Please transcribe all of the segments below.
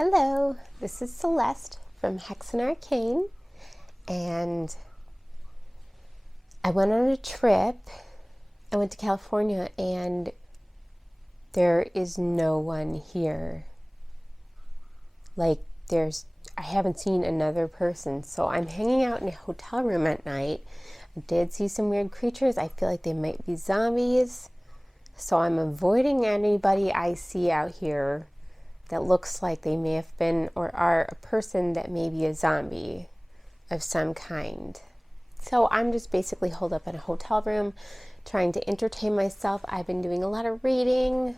Hello, this is Celeste from Hexen Arcane, and I went on a trip. I went to California, and there is no one here. I haven't seen another person, so I'm hanging out in a hotel room at night. I did see some weird creatures. I feel like they might be zombies, so I'm avoiding anybody I see out here that looks like they may have been or are a person that may be a zombie of some kind. So I'm just basically holed up in a hotel room trying to entertain myself. I've been doing a lot of reading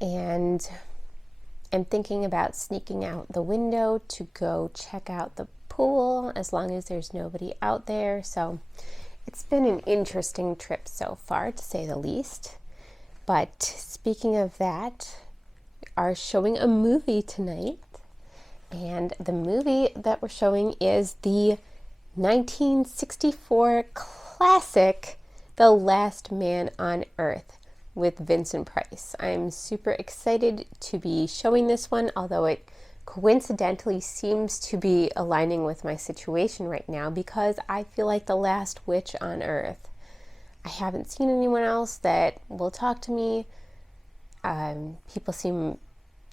and I'm thinking about sneaking out the window to go check out the pool as long as there's nobody out there. So it's been an interesting trip so far, to say the least. But speaking of that, are showing a movie tonight, and the movie that we're showing is the 1964 classic The Last Man on Earth with Vincent Price. I'm super excited to be showing this one, although it coincidentally seems to be aligning with my situation right now because I feel like the last witch on Earth. I haven't seen anyone else that will talk to me. People seem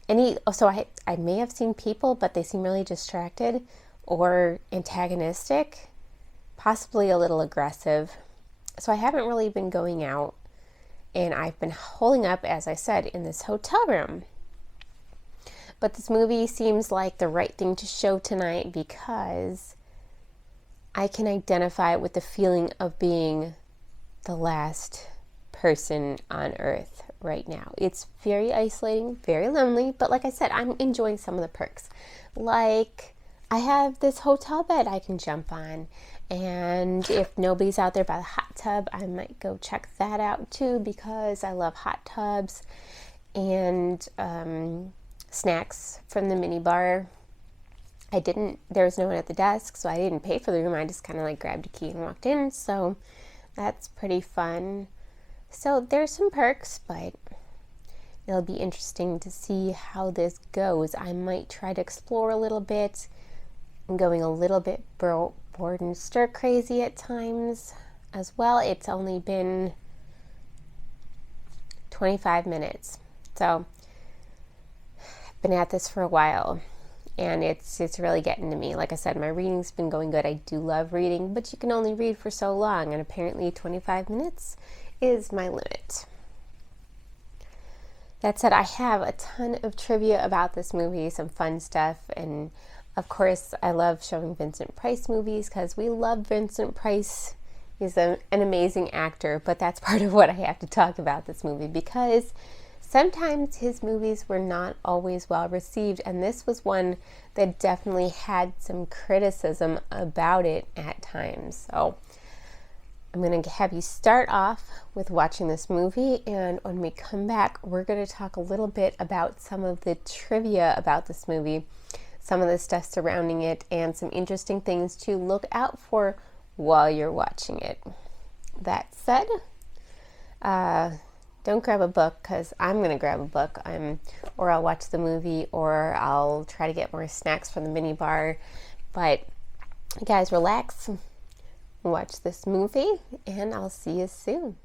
I may have seen people, but they seem really distracted or antagonistic, possibly a little aggressive. So I haven't really been going out, and I've been holding up, as I said, in this hotel room. But this movie seems like the right thing to show tonight because I can identify with the feeling of being the last person on Earth right now. It's very isolating, very lonely, but like I said, I'm enjoying some of the perks. Like, I have this hotel bed I can jump on, and if nobody's out there by the hot tub, I might go check that out too because I love hot tubs. And snacks from the mini bar. There was no one at the desk, so I didn't pay for the room. I just kind of grabbed a key and walked in, so that's pretty fun. So there's some perks, but it'll be interesting to see how this goes. I might try to explore a little bit. I'm going a little bit bored and stir crazy at times as well. It's only been 25 minutes. So I've been at this for a while, and it's really getting to me. Like I said, my reading's been going good. I do love reading, but you can only read for so long, and apparently 25 minutes is my limit. That said, I have a ton of trivia about this movie, some fun stuff, and of course I love showing Vincent Price movies because we love Vincent Price. He's an amazing actor, but that's part of what I have to talk about this movie because sometimes his movies were not always well received, and this was one that definitely had some criticism about it at times. So I'm going to have you start off with watching this movie, and when we come back, we're going to talk a little bit about some of the trivia about this movie, some of the stuff surrounding it, and some interesting things to look out for while you're watching it. That said, don't grab a book because I'm going to grab a book, or I'll watch the movie, or I'll try to get more snacks from the mini bar. But guys, relax. Watch this movie, and I'll see you soon.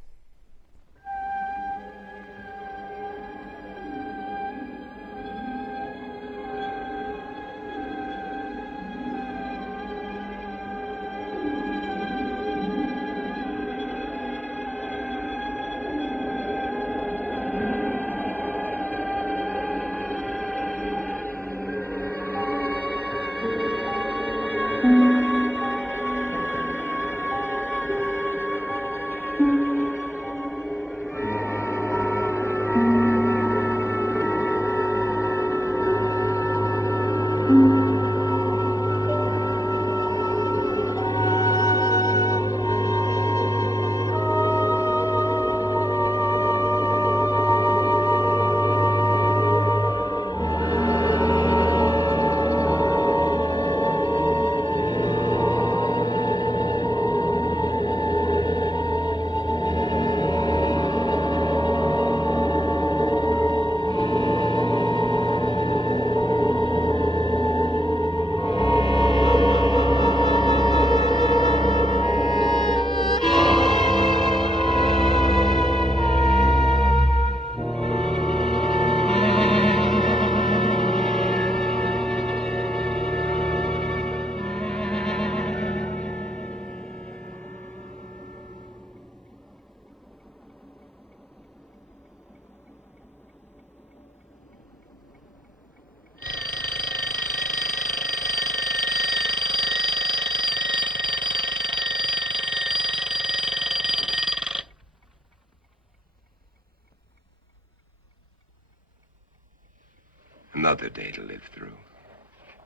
Another day to live through.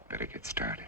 Better get started.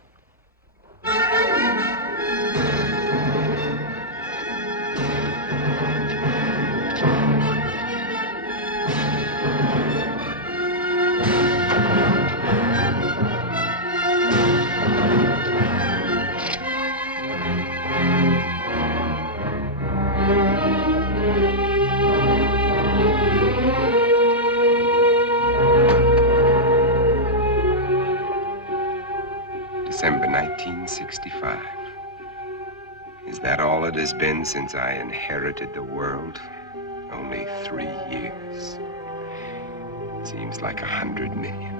December 1965. Is that all it has been since I inherited the world? Only 3 years. Seems like 100 million.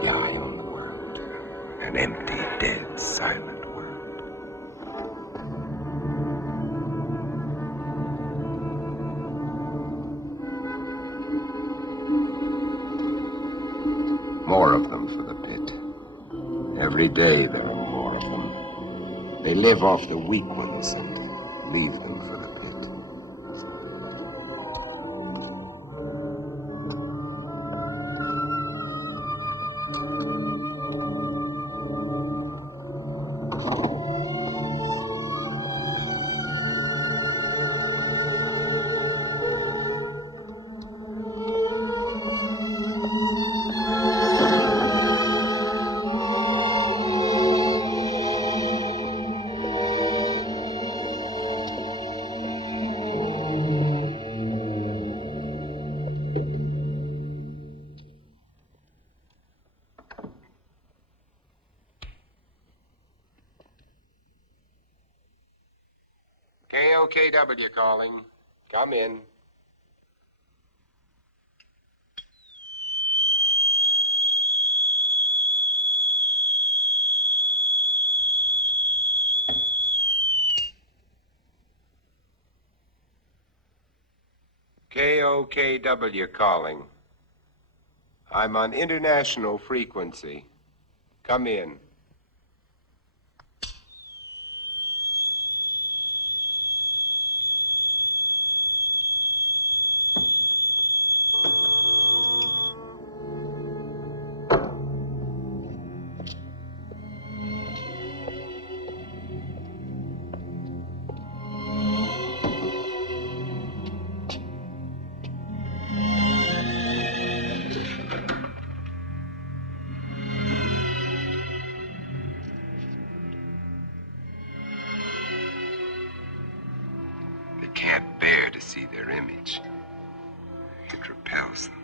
Yeah, I own the world. An empty, dead, silent world. More of them for the pit. Every day there are more of them. They live off the weak ones and leave them for the pit. KOKW calling. Come in. KOKW calling. I'm on international frequency. Come in. see their image. It repels them.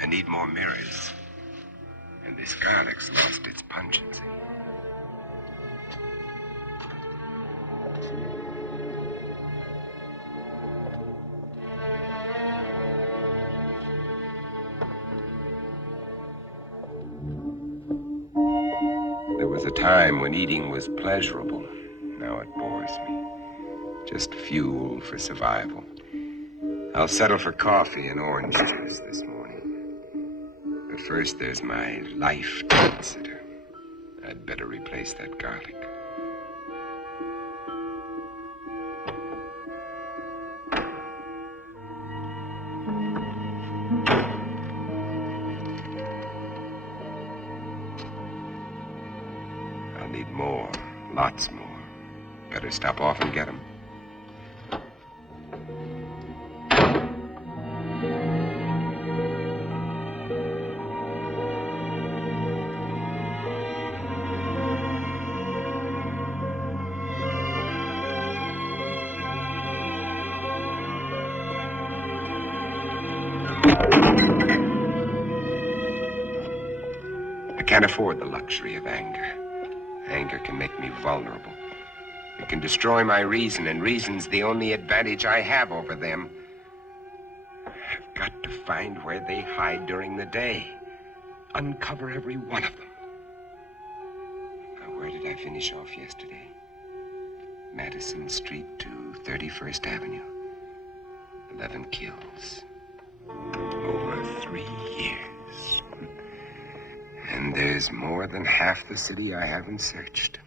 I need more mirrors. And this garlic's lost its pungency. There was a time when eating was pleasurable. Now it bores me. Just fuel for survival. I'll settle for coffee and orange juice this morning. But first, there's my life to consider. I'd better replace that garlic. I'll need more, lots more. Better stop off and get them. I can't afford the luxury of anger. Anger can make me vulnerable. It can destroy my reason, and reason's the only advantage I have over them. I've got to find where they hide during the day. Uncover every one of them. Now, where did I finish off yesterday? Madison Street to 31st Avenue. 11 kills. Over 3 years. And there's more than half the city I haven't searched.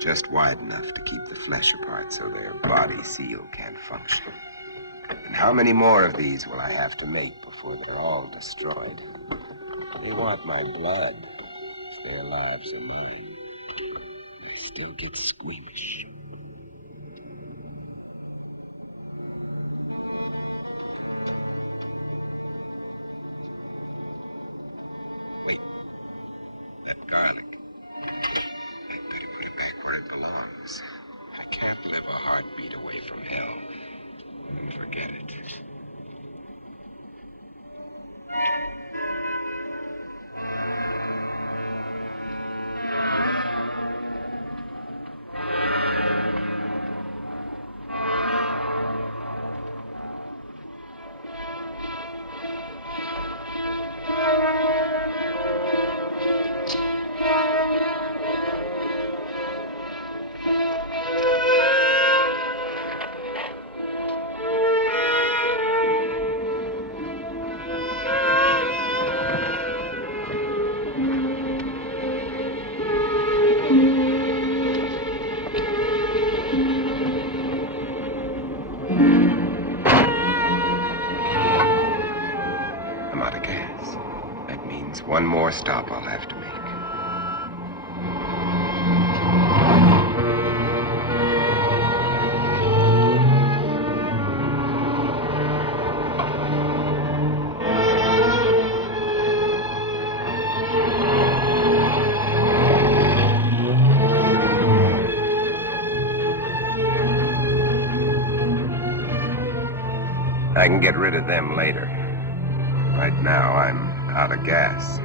Just wide enough to keep the flesh apart so their body seal can't function. And how many more of these will I have to make before they're all destroyed? They want my blood. If their lives are mine, I still get squeamish. Wait. That garlic. I can't live a heartbeat away from hell. Forget it. One more stop I'll have to make. I can get rid of them later. Right now, I'm out of gas.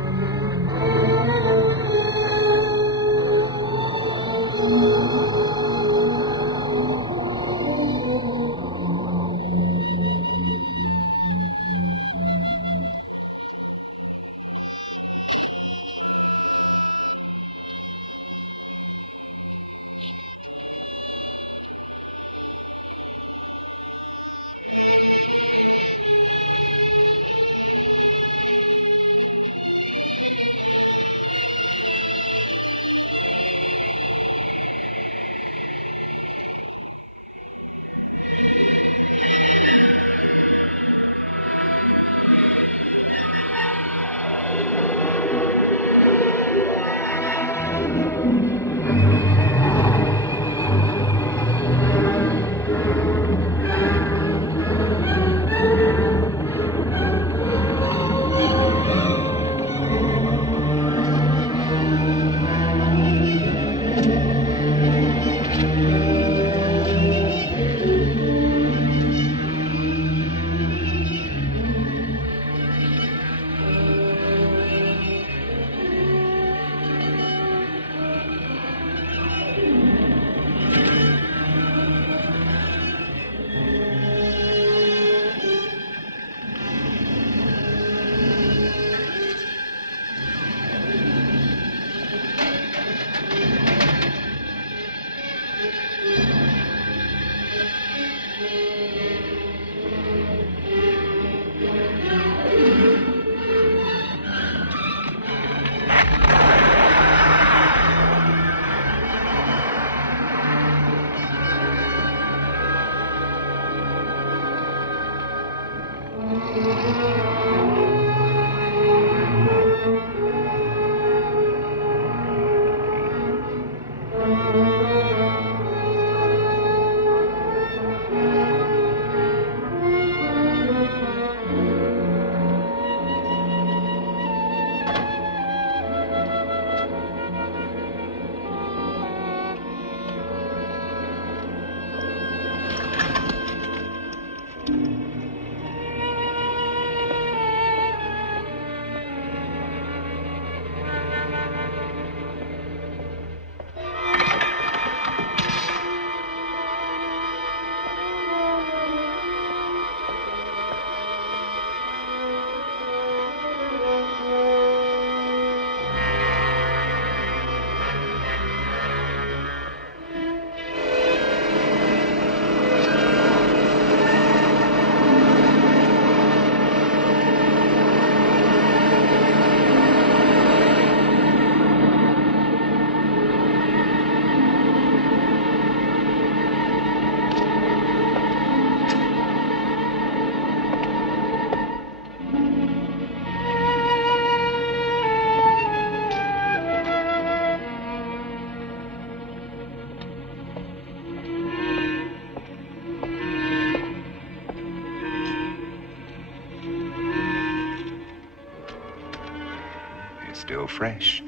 still fresh.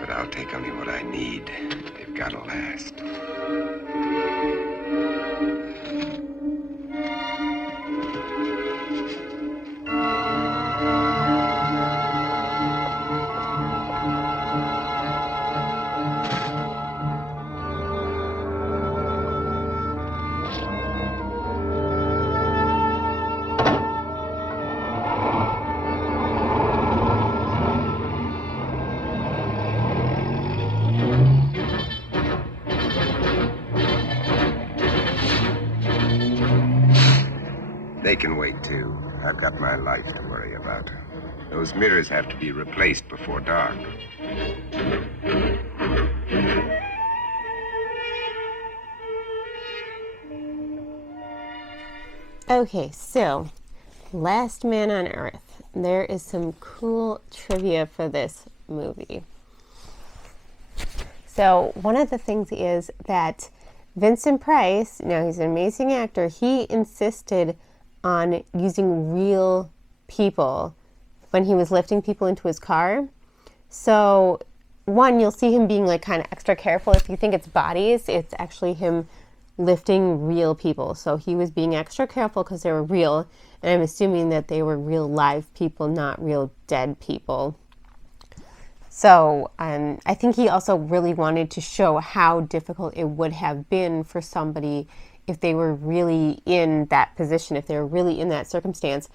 But I'll take only what I need. They've gotta last. They can wait, too. I've got my life to worry about. Those mirrors have to be replaced before dark. Okay, so Last Man on Earth. There is some cool trivia for this movie. So one of the things is that Vincent Price, he's an amazing actor, he insisted on using real people when he was lifting people into his car. So one, you'll see him being like kind of extra careful. If you think it's bodies, it's actually him lifting real people. So he was being extra careful because they were real. And I'm assuming that they were real live people, not real dead people. So I think he also really wanted to show how difficult it would have been for somebody if they were really in that position, if they were really in that circumstance.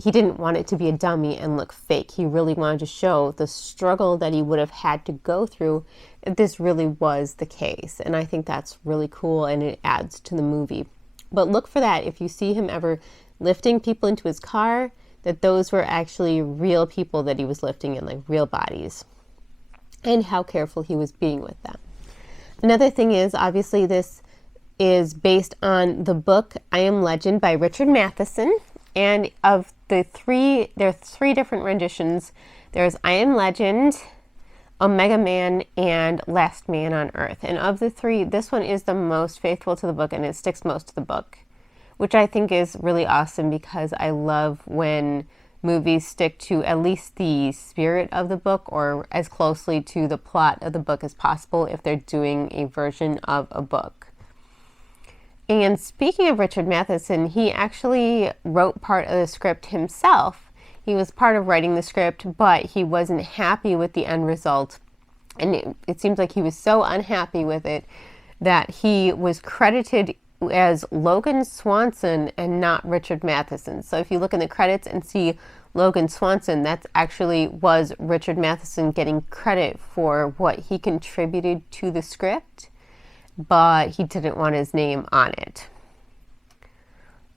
He didn't want it to be a dummy and look fake. He really wanted to show the struggle that he would have had to go through if this really was the case. And I think that's really cool, and it adds to the movie. But look for that. If you see him ever lifting people into his car, that those were actually real people that he was lifting in, like real bodies, and how careful he was being with them. Another thing is, obviously, this is based on the book I Am Legend by Richard Matheson. And of the three, there are three different renditions. There's I Am Legend, Omega Man, and Last Man on Earth. And of the three, this one is the most faithful to the book, and it sticks most to the book, which I think is really awesome because I love when movies stick to at least the spirit of the book or as closely to the plot of the book as possible if they're doing a version of a book. And speaking of Richard Matheson, he actually wrote part of the script himself. He was part of writing the script, but he wasn't happy with the end result. And it seems like he was so unhappy with it that he was credited as Logan Swanson and not Richard Matheson. So if you look in the credits and see Logan Swanson, that actually was Richard Matheson getting credit for what he contributed to the script, but he didn't want his name on it.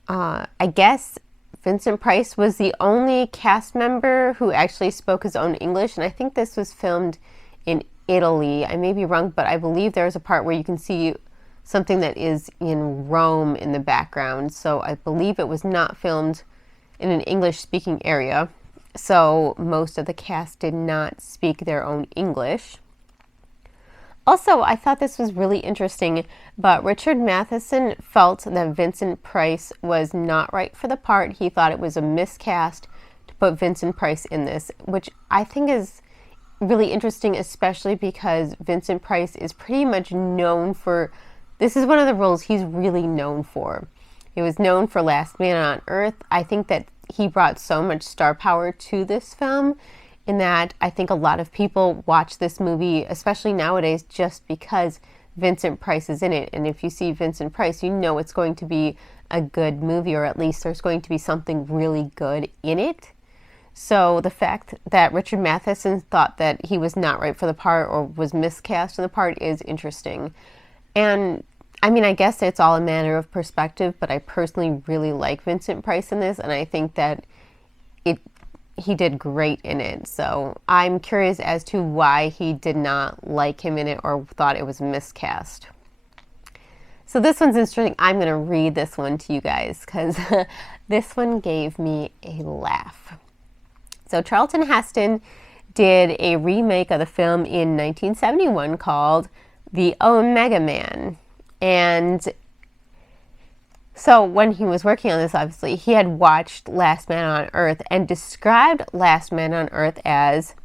I guess Vincent Price was the only cast member who actually spoke his own English, and I think this was filmed in Italy. I may be wrong, but I believe there's a part where you can see something that is in Rome in the background. So I believe it was not filmed in an English-speaking area. So most of the cast did not speak their own English. Also, I thought this was really interesting, but Richard Matheson felt that Vincent Price was not right for the part. He thought it was a miscast to put Vincent Price in this, which I think is really interesting, especially because Vincent Price is pretty much known for, this is one of the roles he's really known for. He was known for Last Man on Earth. I think that he brought so much star power to this film, in that I think a lot of people watch this movie, especially nowadays, just because Vincent Price is in it. And if you see Vincent Price, you know it's going to be a good movie, or at least there's going to be something really good in it. So the fact that Richard Matheson thought that he was not right for the part or was miscast in the part is interesting. And I mean, I guess it's all a matter of perspective, but I personally really like Vincent Price in this, and I think that he did great in it. So I'm curious as to why he did not like him in it or thought it was miscast. So this one's interesting. I'm going to read this one to you guys because this one gave me a laugh. So Charlton Heston did a remake of the film in 1971 called The Omega Man. And So when he was working on this, obviously, he had watched Last Man on Earth and described Last Man on Earth as,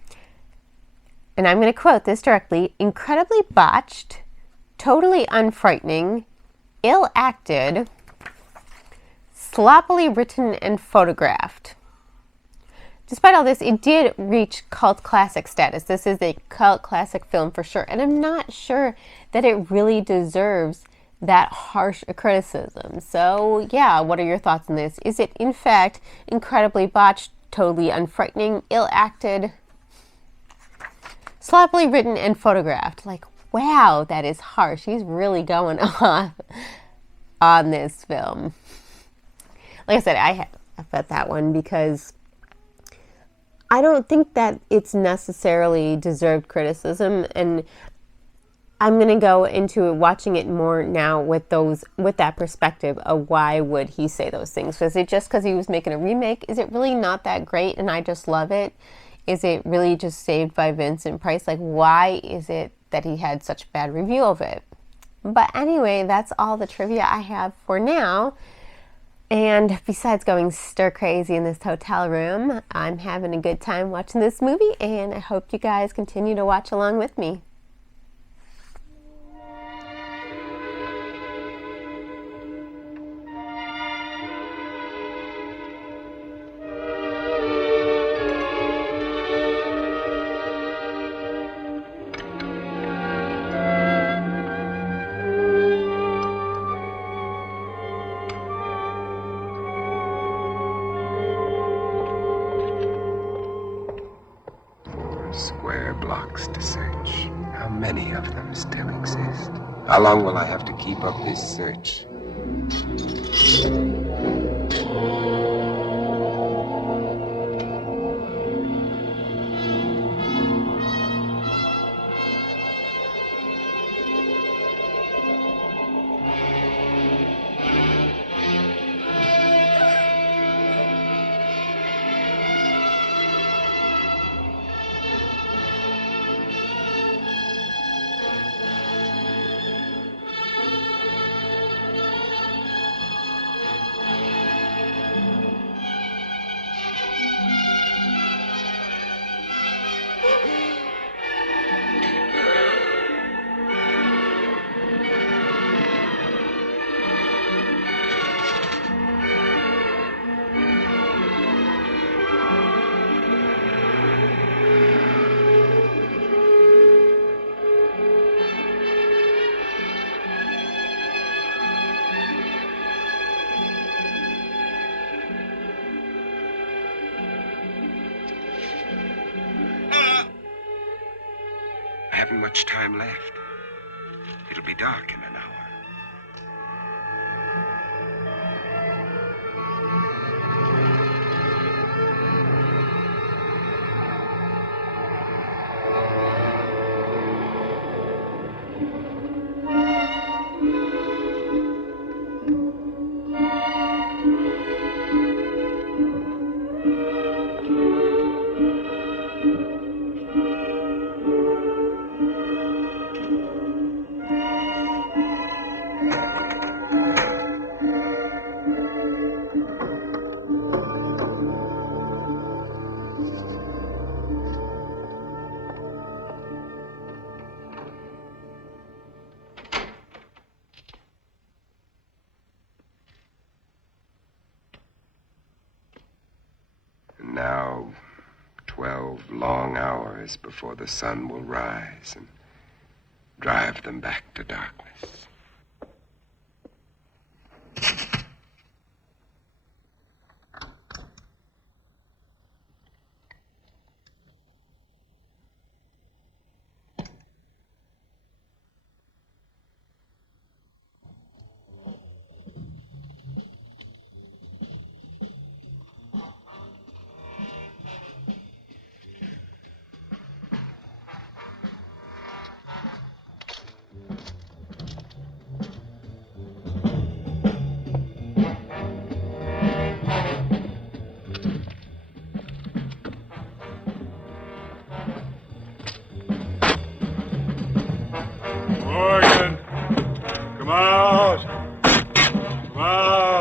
and I'm going to quote this directly, incredibly botched, totally unfrightening, ill-acted, sloppily written and photographed. Despite all this, it did reach cult classic status. This is a cult classic film for sure. And I'm not sure that it really deserves that harsh a criticism. So yeah, what are your thoughts on this? Is it in fact incredibly botched, totally unfrightening, ill-acted, sloppily written and photographed? Like, wow, that is harsh. He's really going off on this film. Like I said, I bet that one because I don't think that it's necessarily deserved criticism, and I'm going to go into watching it more now with that perspective of why would he say those things. Was it just because he was making a remake? Is it really not that great and I just love it? Is it really just saved by Vincent Price? Like, why is it that he had such a bad review of it? But anyway, that's all the trivia I have for now. And besides going stir crazy in this hotel room, I'm having a good time watching this movie, and I hope you guys continue to watch along with me. Square blocks to search. How many of them still exist? How long will I have to keep up this search? I haven't much time left. It'll be dark in an hour. Now, 12 long hours before the sun will rise and drive them back to darkness.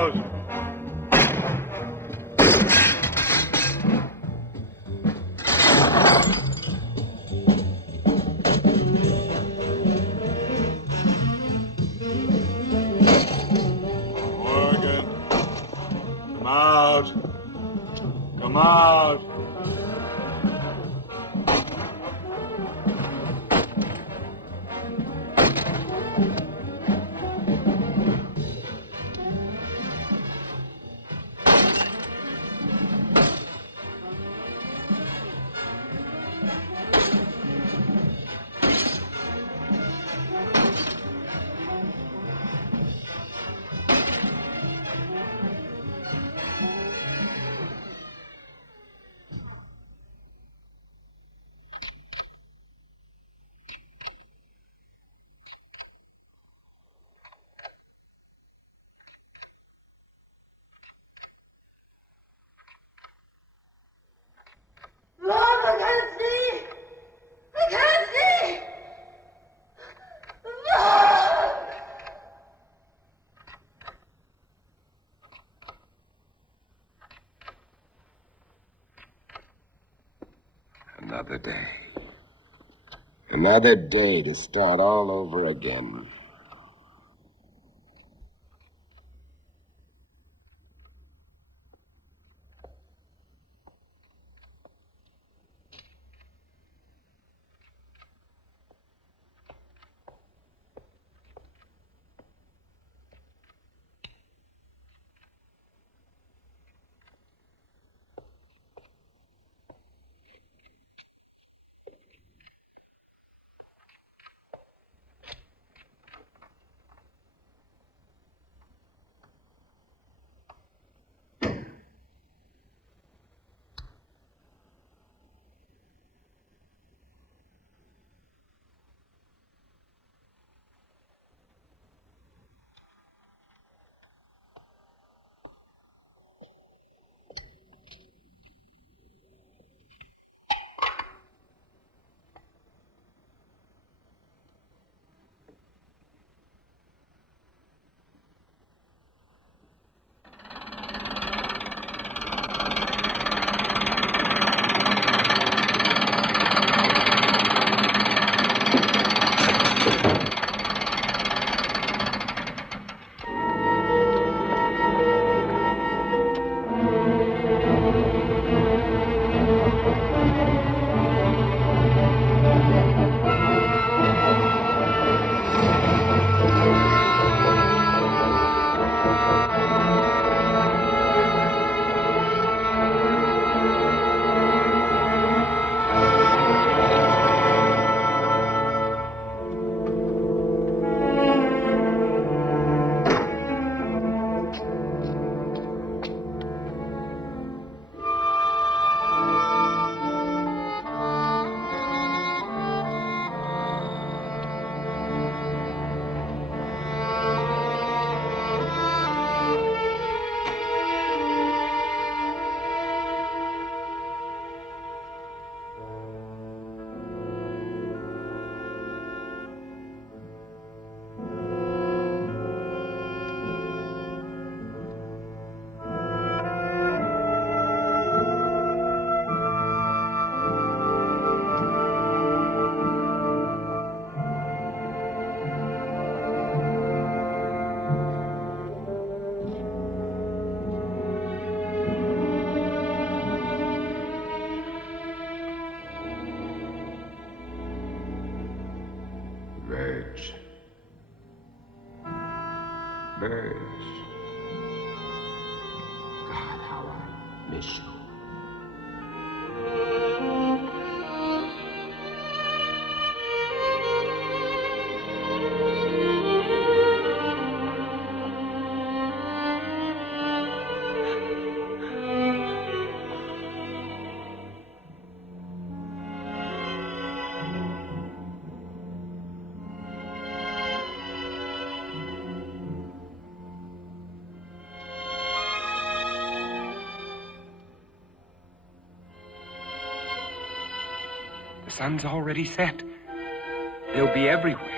out! Morgan, come out! Come out! Mom, I can't see! I can't see! Mom! Another day. Another day to start all over again. Birds. Birds. God, how I miss you. The sun's already set. They'll be everywhere.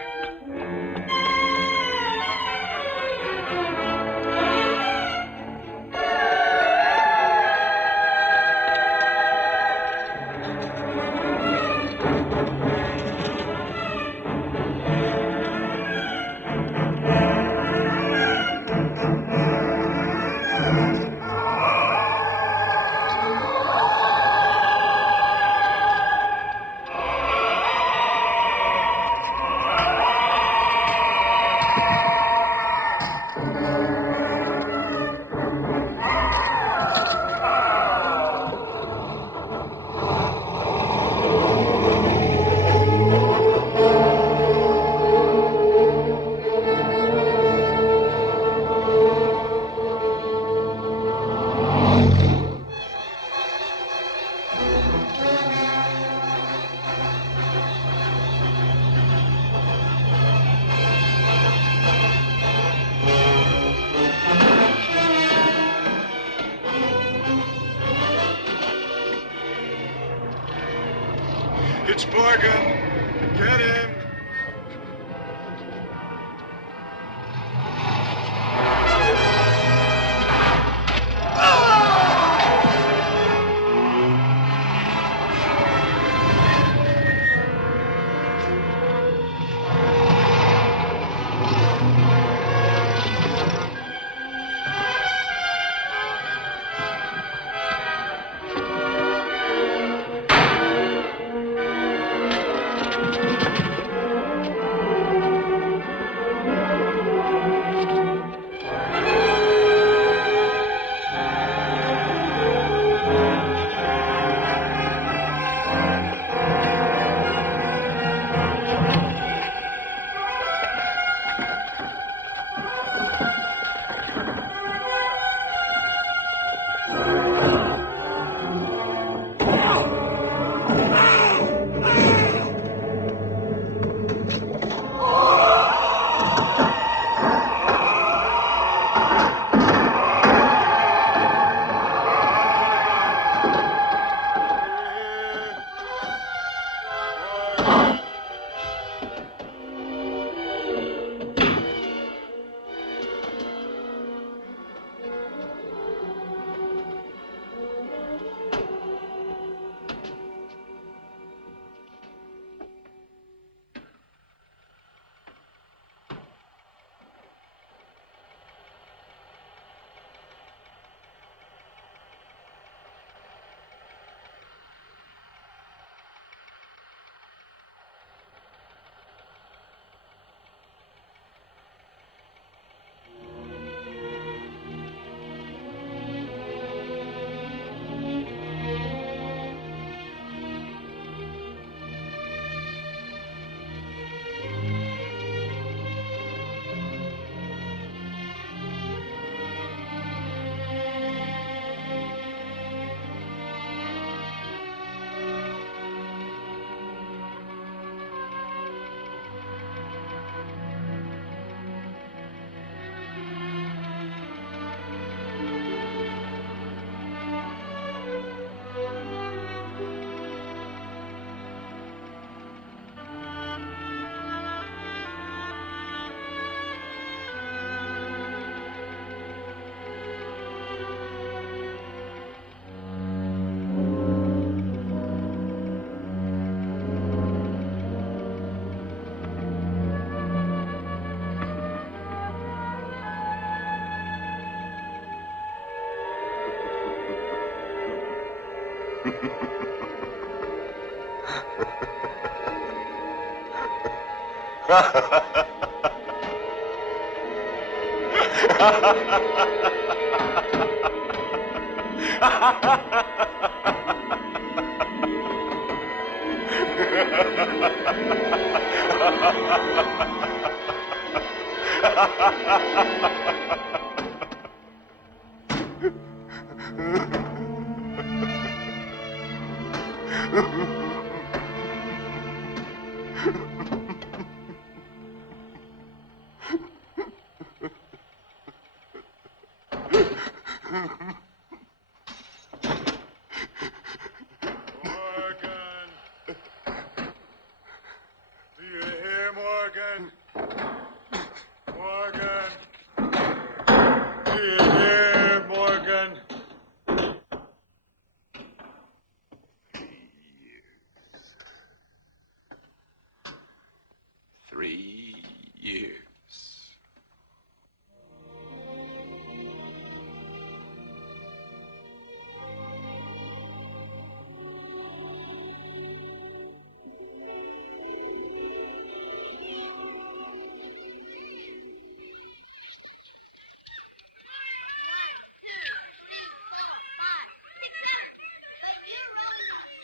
It's Morgan. Get him.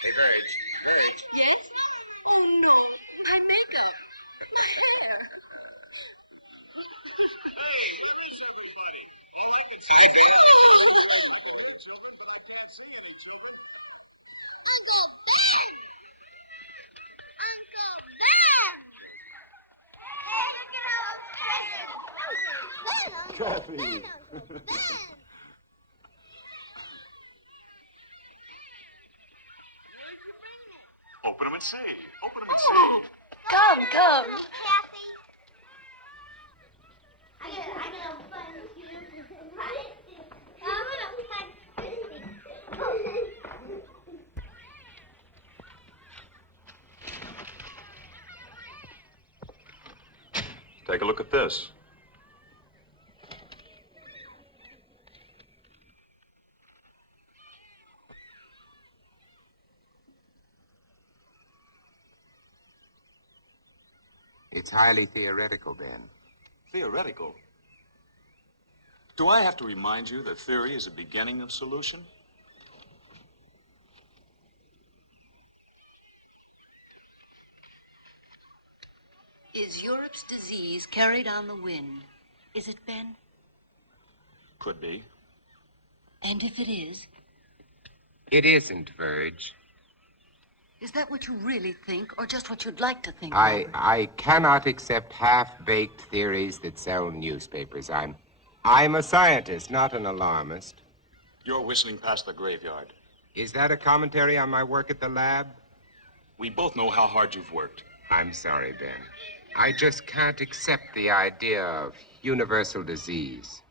Hey, Verge. Verge. Yes? Oh, no. My makeup. Uncle Ben! Uncle Ben! Kathy. Uncle Ben! Open 'em Come, come. Take a look at this. It's highly theoretical, Ben. Theoretical. Do I have to remind you that theory is the beginning of solution? Is Europe's disease carried on the wind? Is it, Ben? Could be. And if it is, It isn't, Verge. is that what you really think, or just what you'd like to think, Robert? I cannot accept half-baked theories that sell newspapers. I'm a scientist, not an alarmist. You're whistling past the graveyard. Is that a commentary on my work at the lab? We both know how hard you've worked. I'm sorry, Ben. I just can't accept the idea of universal disease.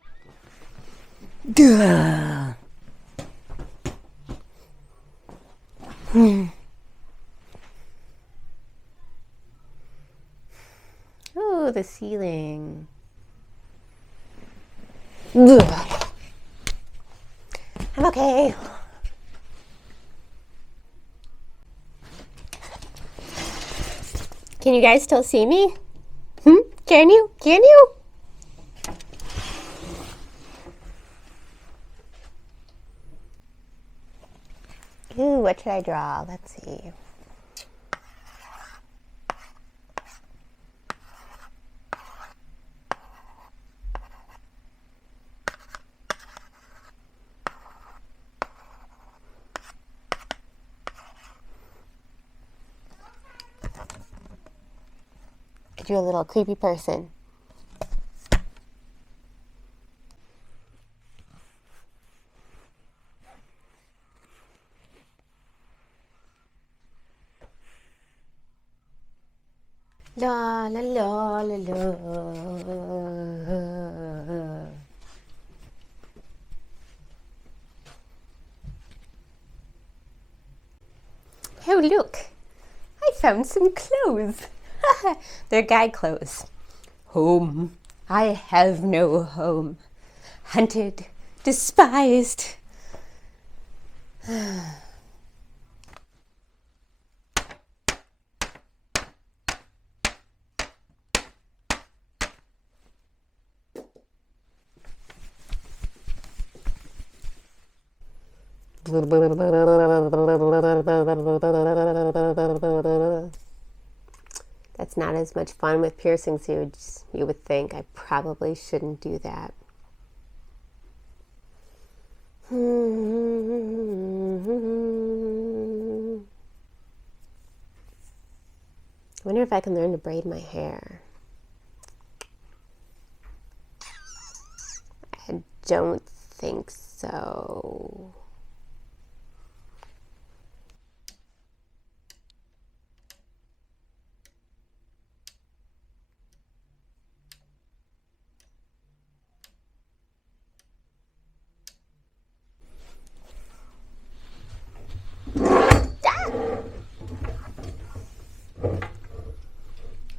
Duh. Oh, the ceiling. Ugh. I'm okay. Can you guys still see me? Can you? Can you? Ooh, what should I draw? Let's see. I drew a little creepy person. La la la la la. Oh, look. I found some clothes. They're guy clothes. Home. I have no home. Hunted, despised. That's not as much fun with piercings you would think. I probably shouldn't do that. I wonder if I can learn to braid my hair. I don't think so.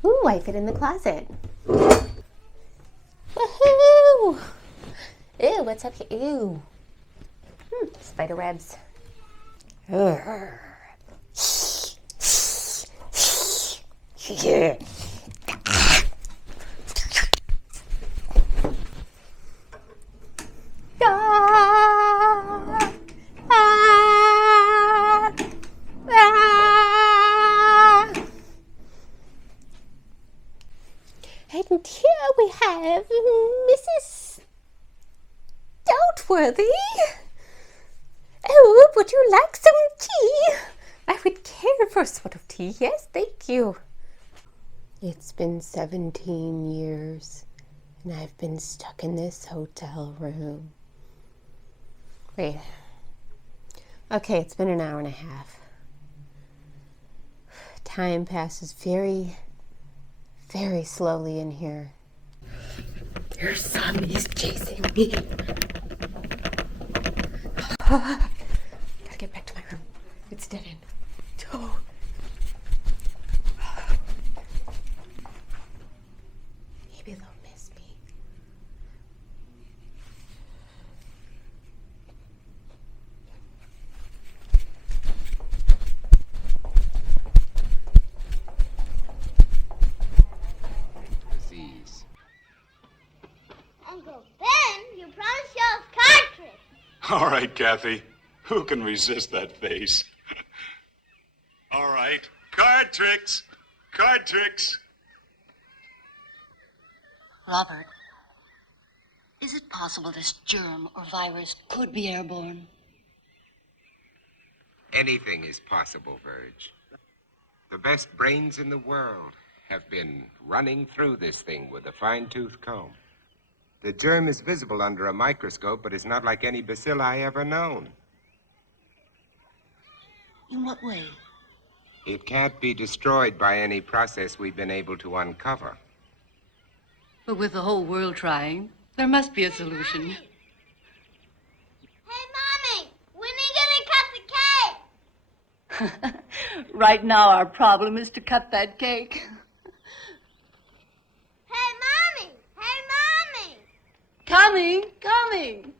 Ooh, I fit in the closet. Woohoo! Ew, what's up here? Ew. Spider webs. Yeah. And here we have Mrs. Doubtworthy. Oh, would you like some tea? I would care for a sort of tea. Yes, thank you. It's been 17 years, and I've been stuck in this hotel room. Wait. Okay, it's been an hour and a half. time passes very, very slowly in here. Your son is chasing me. Gotta get back to my room. It's dead end. Oh. Maybe they'll miss me. Disease. Uncle Ben, you promised y'all a card trick. All right, Kathy. Who can resist that face? All right. Card tricks. Card tricks. Robert, is it possible this germ or virus could be airborne? Anything is possible, Verge. The best brains in the world have been running through this thing with a fine-tooth comb. The germ is visible under a microscope, but it's not like any bacilli ever known. In what way? It can't be destroyed by any process we've been able to uncover. But with the whole world trying, there must be a solution. Hey, Mommy, when are you gonna cut the cake? Right now, our problem is to cut that cake. Hey, Mommy! Hey, Mommy! Coming, coming.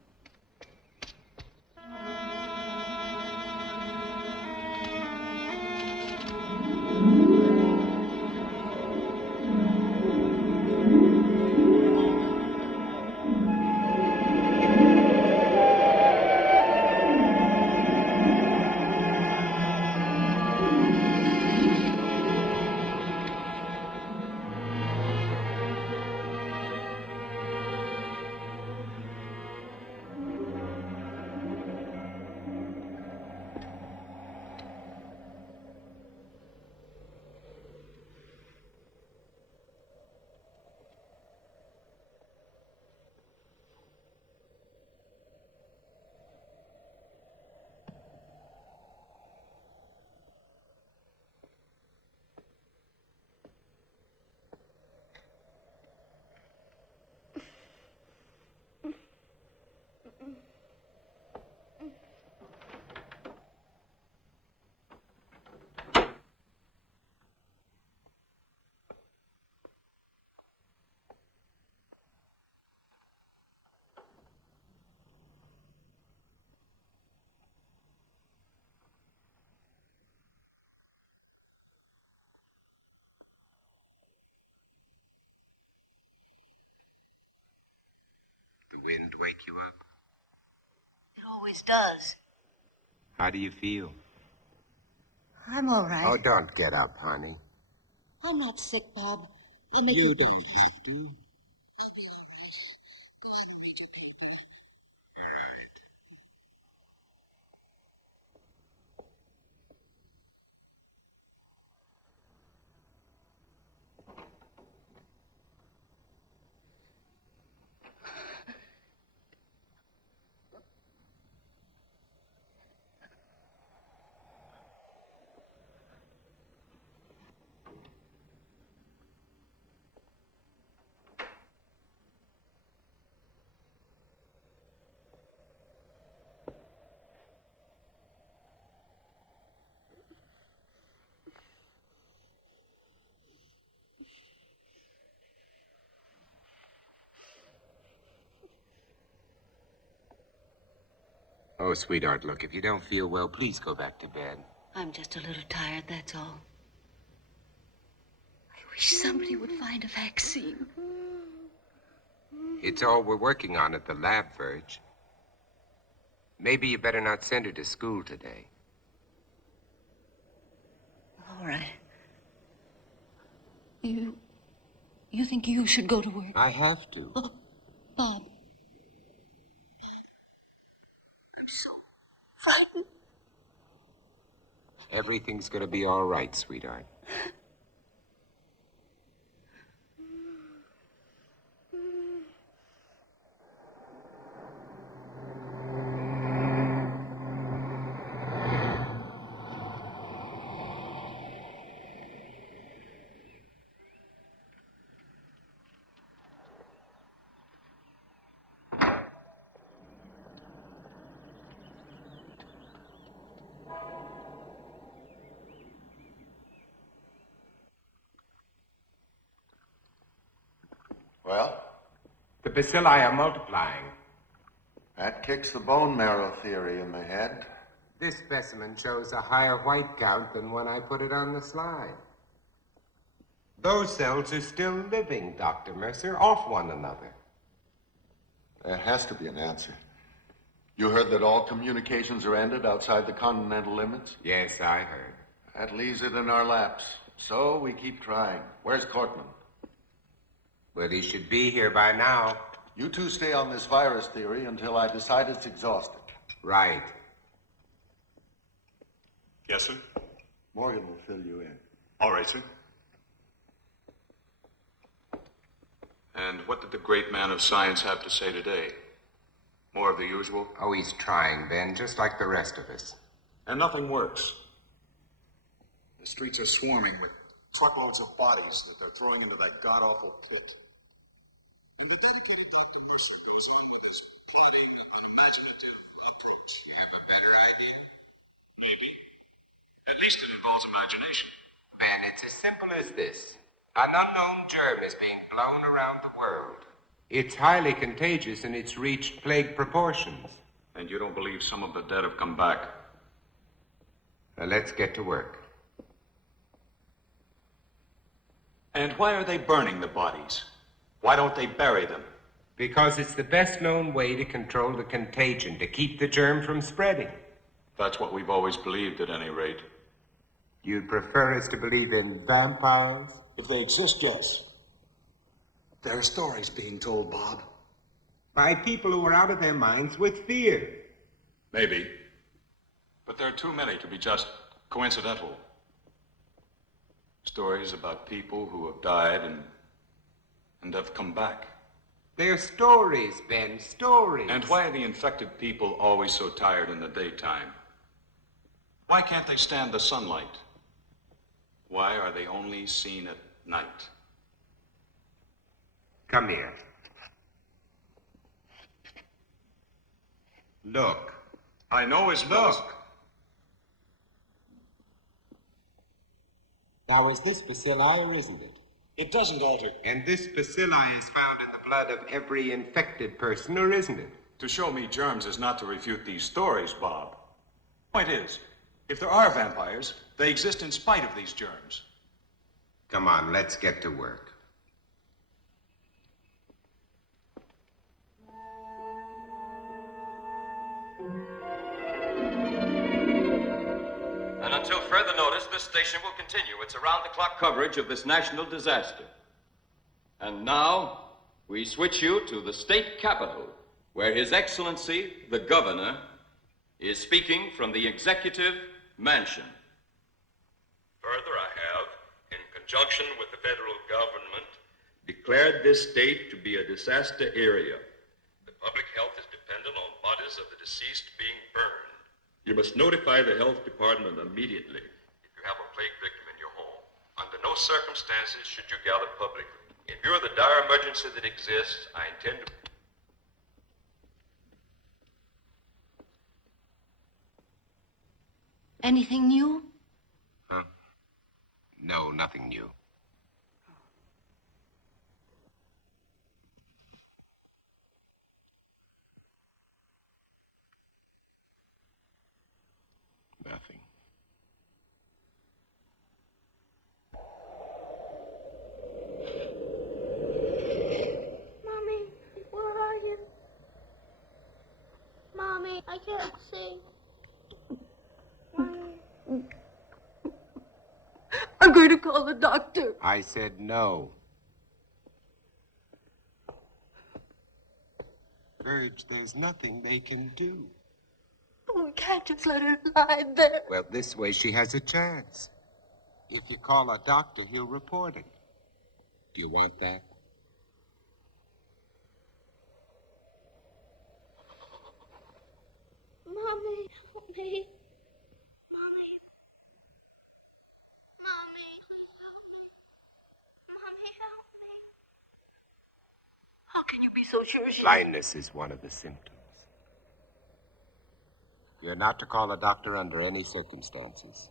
The wind wake you up? It always does. How do you feel? I'm all right. Oh, don't get up, honey. I'm not sick, Bob. You don't have to. Oh, sweetheart, look, if you don't feel well, please go back to bed. I'm just a little tired, that's all. I wish somebody would find a vaccine. It's all we're working on at the lab, Verge. Maybe you better not send her to school today. All right. You think you should go to work? I have to. Oh, Bob. I'm so frightened. Everything's gonna be all right, sweetheart. Well? The bacilli are multiplying. That kicks the bone marrow theory in the head. This specimen shows a higher white count than when I put it on the slide. Those cells are still living, Dr. Mercer, off one another. There has to be an answer. You heard that all communications are ended outside the continental limits? Yes, I heard. That leaves it in our laps. So we keep trying. Where's Cortman? Well, he should be here by now. You two stay on this virus theory until I decide it's exhausted. Right. Yes, sir? Morgan will fill you in. All right, sir. And what did the great man of science have to say today? More of the usual? Oh, he's trying, Ben, just like the rest of us. And nothing works. The streets are swarming with truckloads of bodies that they're throwing into that god-awful pit. And the dedicated Dr. Mercer goes on with his plotting and unimaginative approach. You have a better idea? Maybe. At least it involves imagination. Ben, it's as simple as this. An unknown germ is being blown around the world. It's highly contagious and it's reached plague proportions. And you don't believe some of the dead have come back? Now let's get to work. And why are they burning the bodies? Why don't they bury them? Because it's the best known way to control the contagion, to keep the germ from spreading. That's what we've always believed, at any rate. You'd prefer us to believe in vampires? If they exist, yes. There are stories being told, Bob. By people who are out of their minds with fear. Maybe. But there are too many to be just coincidental. Stories about people who have died and have come back. They're stories, Ben, stories. And why are the infected people always so tired in the daytime? Why can't they stand the sunlight? Why are they only seen at night? Come here. Look. I know his Look. Now, is this bacilli or isn't it? It doesn't alter. And this bacilli is found in the blood of every infected person, or isn't it? To show me germs is not to refute these stories, Bob. Point is, if there are vampires, they exist in spite of these germs. Come on, let's get to work. And until further notice, this station will continue its around-the-clock coverage of this national disaster. And now, we switch you to the state capitol, where His Excellency, the Governor, is speaking from the Executive Mansion. Further, I have, in conjunction with the federal government, declared this state to be a disaster area. The public health is dependent on bodies of the deceased being burned. You must notify the health department immediately if you have a plague victim in your home. Under no circumstances should you gather publicly. In view of the dire emergency that exists, I intend to... Anything new? Huh? No, nothing new. Nothing. Mommy, where are you? Mommy, I can't see. Mommy. I'm going to call the doctor. I said no. Virg, there's nothing they can do. Oh, we can't just let her lie there. Well, this way she has a chance. If you call a doctor, he'll report it. Do you want that? Mommy, help me. Mommy. Mommy, please help me. Mommy, help me. How can you be so sure she... Blindness is one of the symptoms. You're not to call a doctor under any circumstances.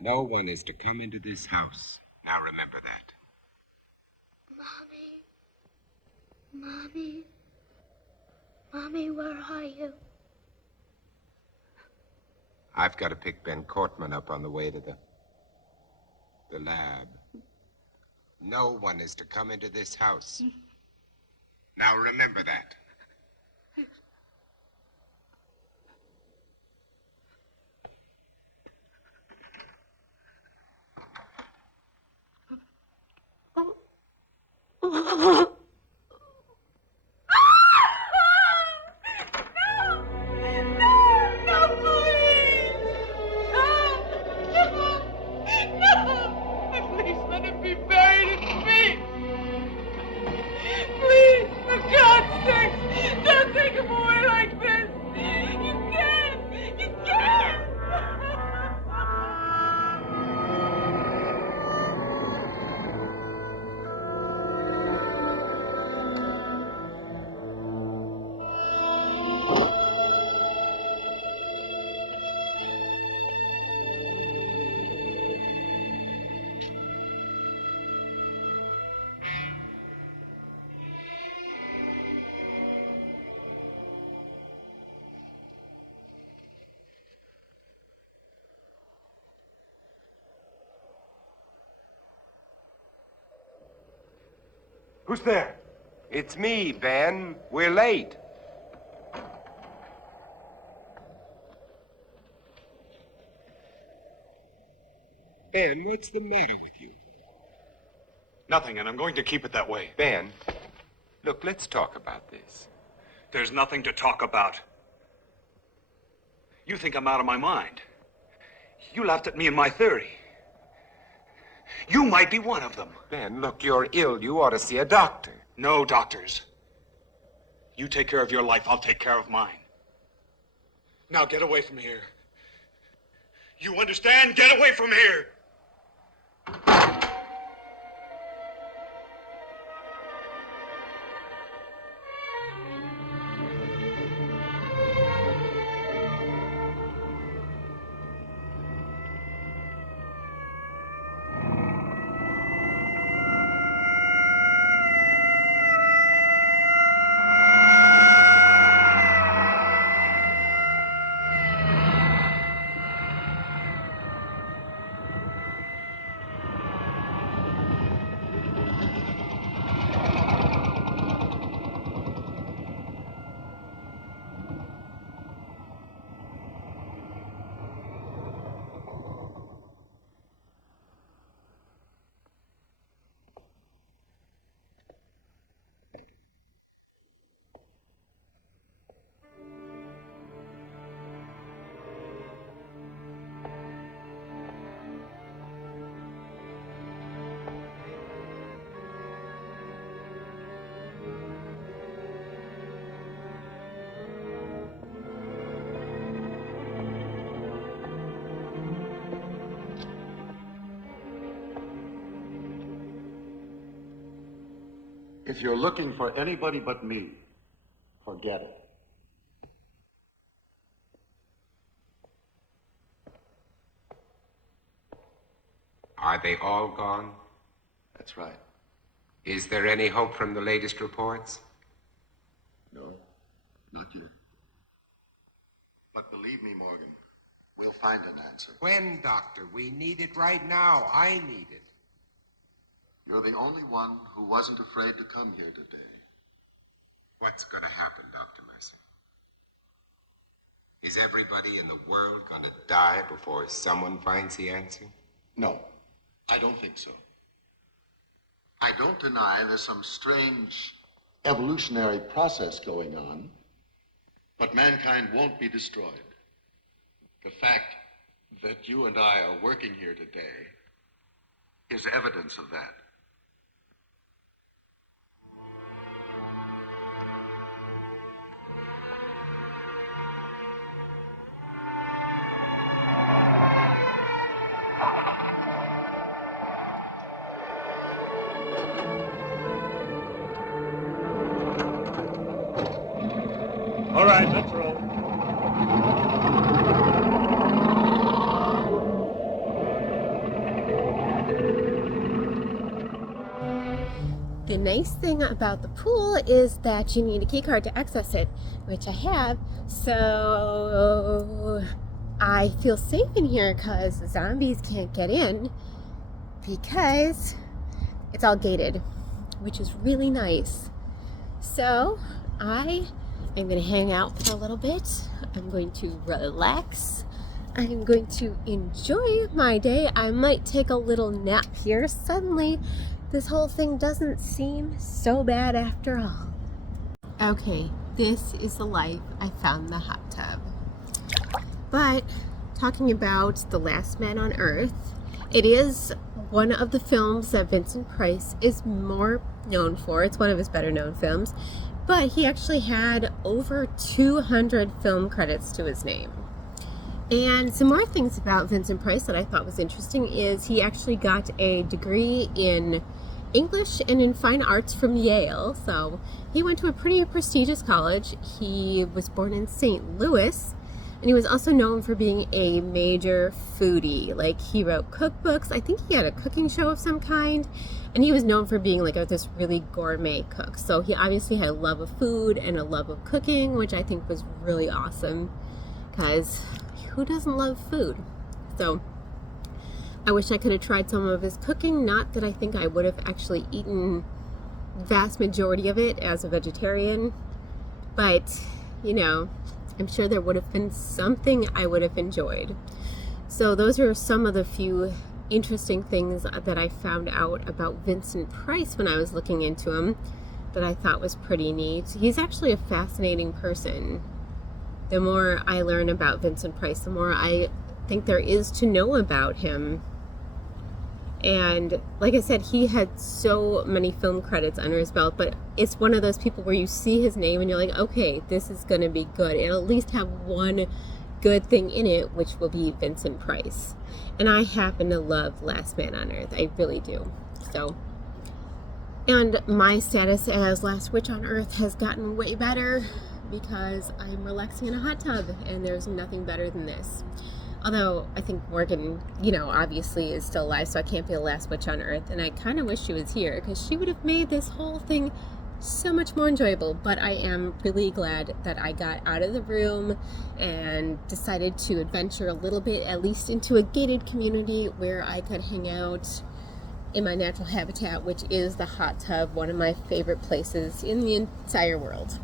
No one is to come into this house. Now remember that. Mommy. Mommy? Mommy, where are you? I've got to pick Ben Cortman up on the way to the lab. No one is to come into this house. Now remember that. Who's there? It's me, Ben. We're late. Ben, what's the matter with you? Nothing, and I'm going to keep it that way. Ben, look, let's talk about this. There's nothing to talk about. You think I'm out of my mind. You laughed at me and my theory. You might be one of them. Ben, look, you're ill. You ought to see a doctor. No doctors. You take care of your life, I'll take care of mine. Now get away from here. You understand? Get away from here! If you're looking for anybody but me, forget it. Are they all gone? That's right. Is there any hope from the latest reports? No, not yet. But believe me, Morgan, we'll find an answer. When, Doctor? We need it right now. I need it. You're the only one who wasn't afraid to come here today. What's going to happen, Dr. Mercer? Is everybody in the world going to die before someone finds the answer? No, I don't think so. I don't deny there's some strange evolutionary process going on, but mankind won't be destroyed. The fact that you and I are working here today is evidence of that. All right, let's roll. The nice thing about the pool is that you need a key card to access it, which I have, so I feel safe in here because zombies can't get in because it's all gated, which is really nice. So I am going to hang out for a little bit. I'm going to relax. I'm going to enjoy my day. I might take a little nap here. Suddenly, this whole thing doesn't seem so bad after all. Okay, this is the life. I found the hot tub. But talking about The Last Man on Earth, it is one of the films that Vincent Price is more known for. It's one of his better known films, but he actually had over 200 film credits to his name. And some more things about Vincent Price that I thought was interesting is he actually got a degree in English and in fine arts from Yale. So he went to a pretty prestigious college. He was born in St. Louis, and he was also known for being a major foodie. Like, he wrote cookbooks. I think he had a cooking show of some kind, and he was known for being like this really gourmet cook. So he obviously had a love of food and a love of cooking, which I think was really awesome, because who doesn't love food? So I wish I could have tried some of his cooking. Not that I think I would have actually eaten the vast majority of it as a vegetarian, but you know, I'm sure there would have been something I would have enjoyed. So those are some of the few interesting things that I found out about Vincent Price when I was looking into him that I thought was pretty neat. He's actually a fascinating person. The more I learn about Vincent Price, the more I think there is to know about him. And like I said, he had so many film credits under his belt, but it's one of those people where you see his name and you're like, okay, this is going to be good. It'll at least have one good thing in it, which will be Vincent Price. And I happen to love Last Man on Earth. I really do. So, and my status as Last Witch on Earth has gotten way better because I'm relaxing in a hot tub, and there's nothing better than this. Although I think Morgan, you know, obviously is still alive, so I can't be the last witch on Earth. And I kind of wish she was here because she would have made this whole thing so much more enjoyable. But I am really glad that I got out of the room and decided to adventure a little bit, at least into a gated community where I could hang out in my natural habitat, which is the hot tub, one of my favorite places in the entire world.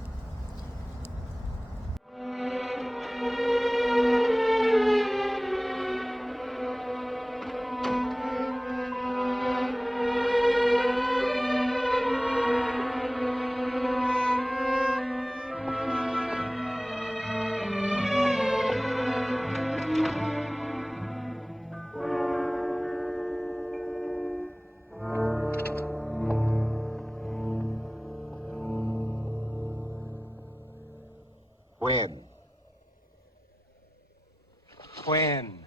When?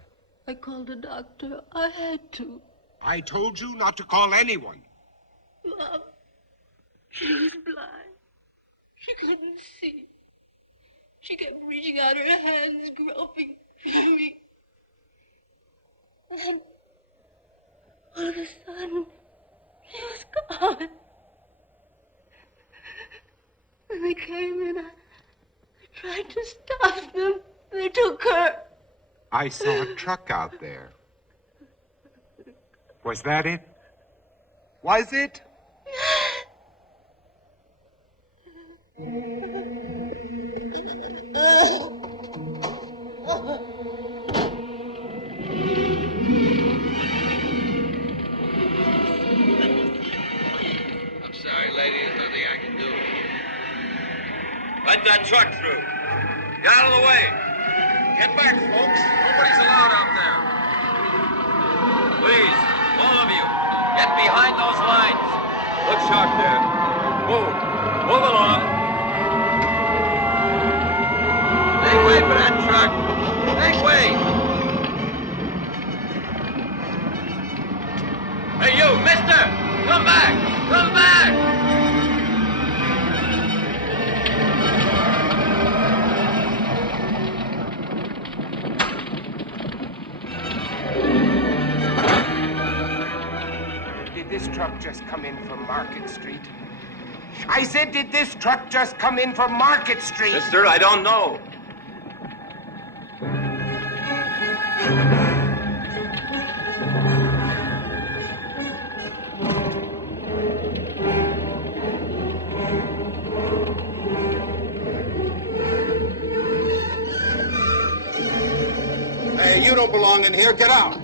I called a doctor. I had to. I told you not to call anyone. Mom, she was blind. She couldn't see. She kept reaching out her hands, groping for me. And then, all of a sudden, she was gone. When they came in, I tried to stop them. They took her. I saw a truck out there. Was that it? Was it? I'm sorry, lady. There's nothing I can do. Let that truck through. Get out of the way. Get back, folks. Nobody's allowed out there. Please, all of you, get behind those lines. Look sharp there. Move. Move along. Make way for that truck. Make way. Hey, you, mister! Come back! Come back! Did this truck just come in from Market Street? I said, did this truck just come in from Market Street? Mister, I don't know. Hey, you don't belong in here. Get out.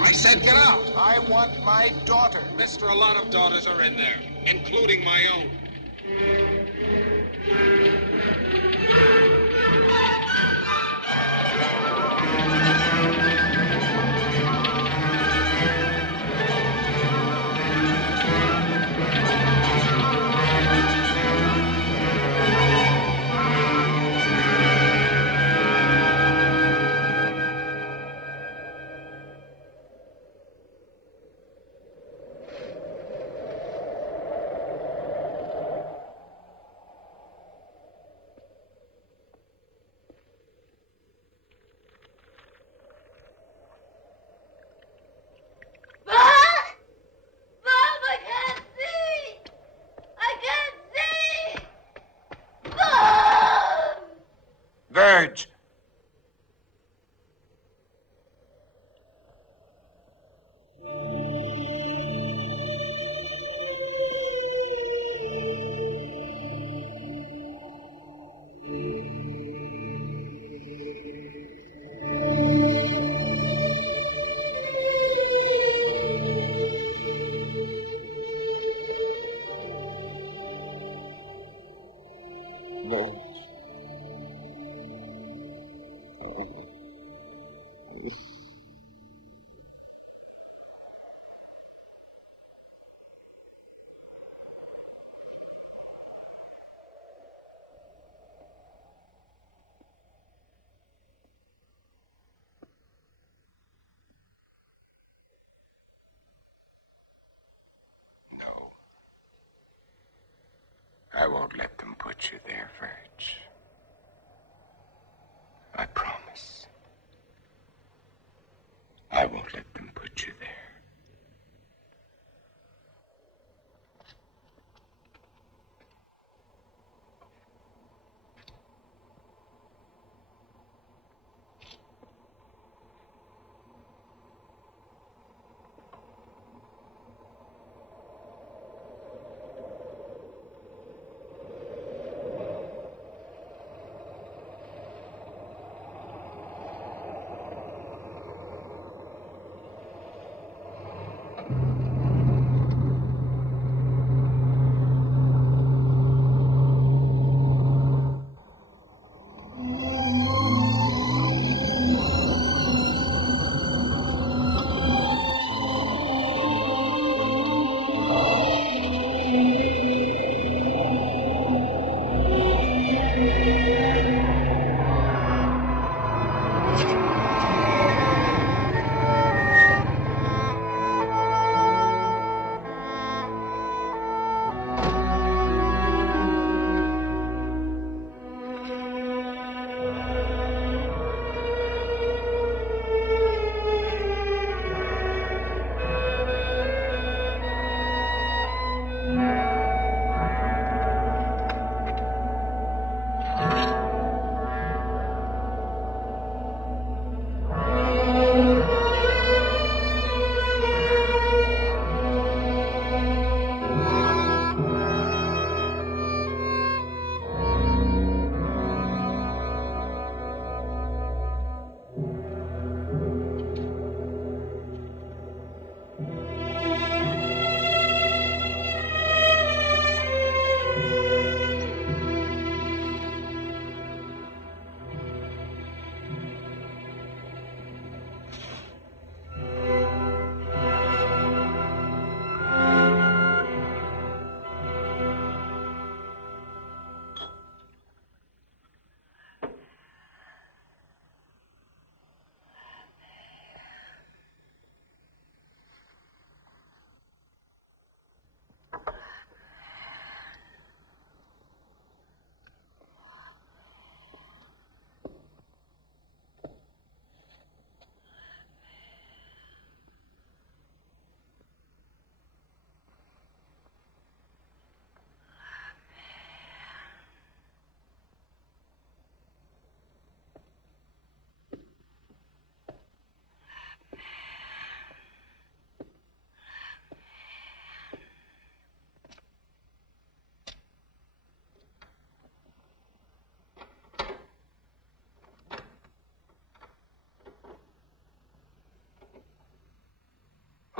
I said get out. I want my daughter. Mister, a lot of daughters are in there, including my own. Verge. No. I won't let them put you there, Verge. I promise. I won't let them put you there.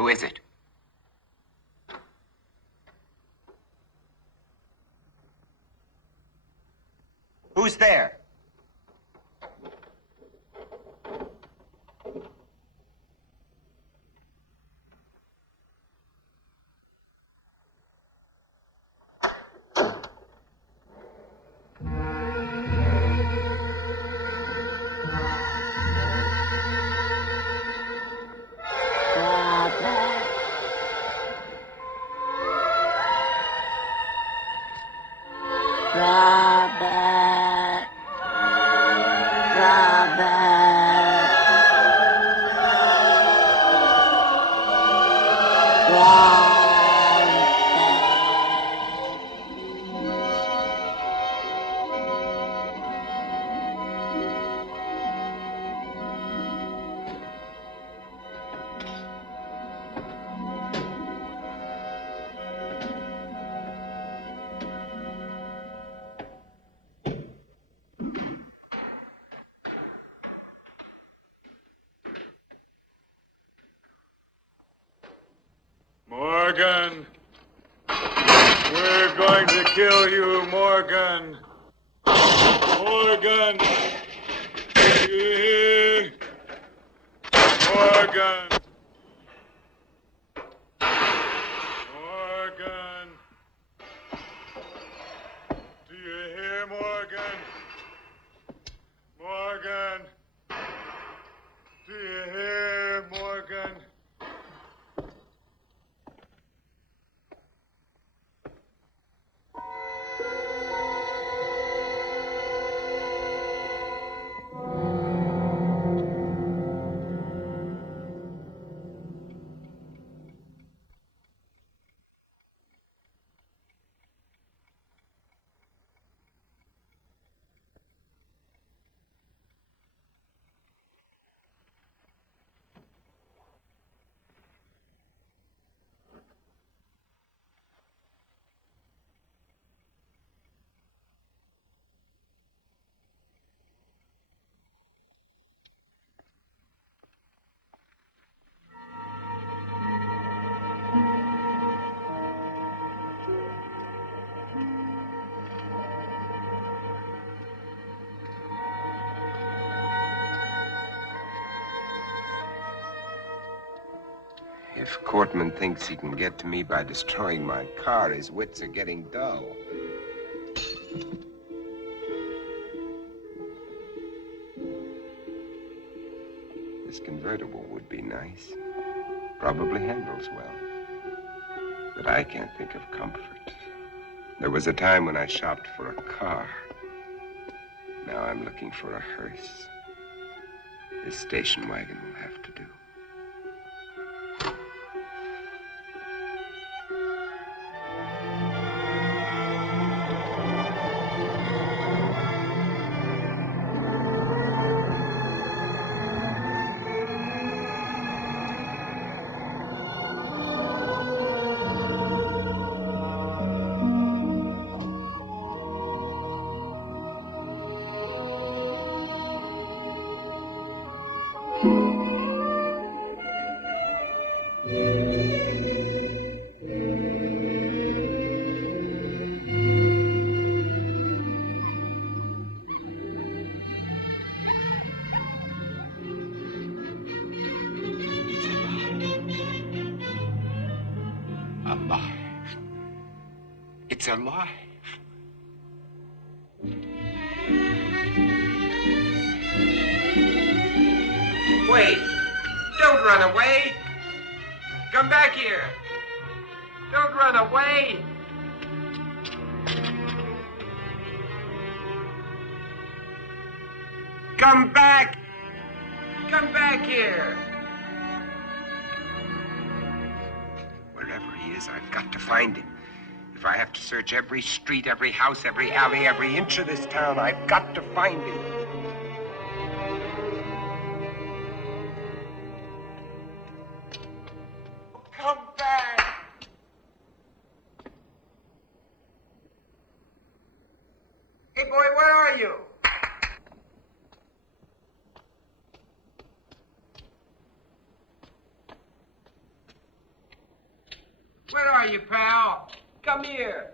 Who is it? Who's there? Morgan! We're going to kill you, Morgan! Morgan! Do you hear? Morgan! Morgan! Do you hear, Morgan? Morgan! Do you hear, Morgan? If Cortman thinks he can get to me by destroying my car, his wits are getting dull. This convertible would be nice. Probably handles well. But I can't think of comfort. There was a time when I shopped for a car. Now I'm looking for a hearse. This station wagon will have to do. Alive. It's alive. Wait! Don't run away! Come back here! Don't run away! Come back! Come back here! Wherever he is, I've got to find him. If I have to search every street, every house, every alley, every inch of this town, I've got to find him. Come back! Hey, boy, where are you? you, pal? Come here.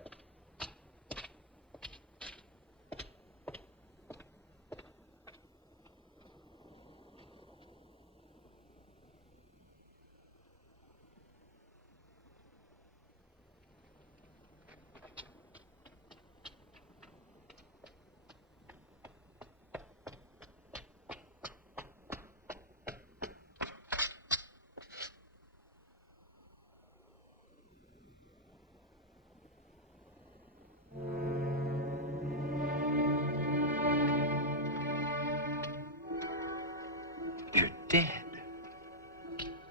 They're dead.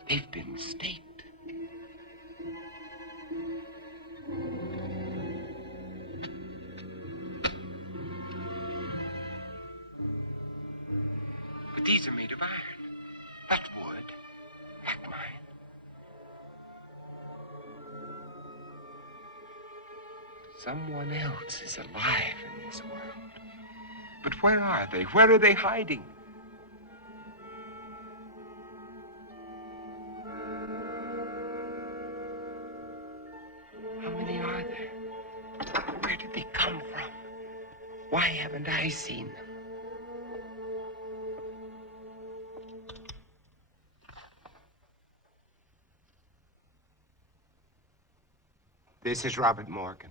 They've been staked. But these are made of iron. That wood. That mine. Someone else is alive in this world. But where are they? Where are they hiding? How many are there? Where did they come from? Why haven't I seen them? This is Robert Morgan.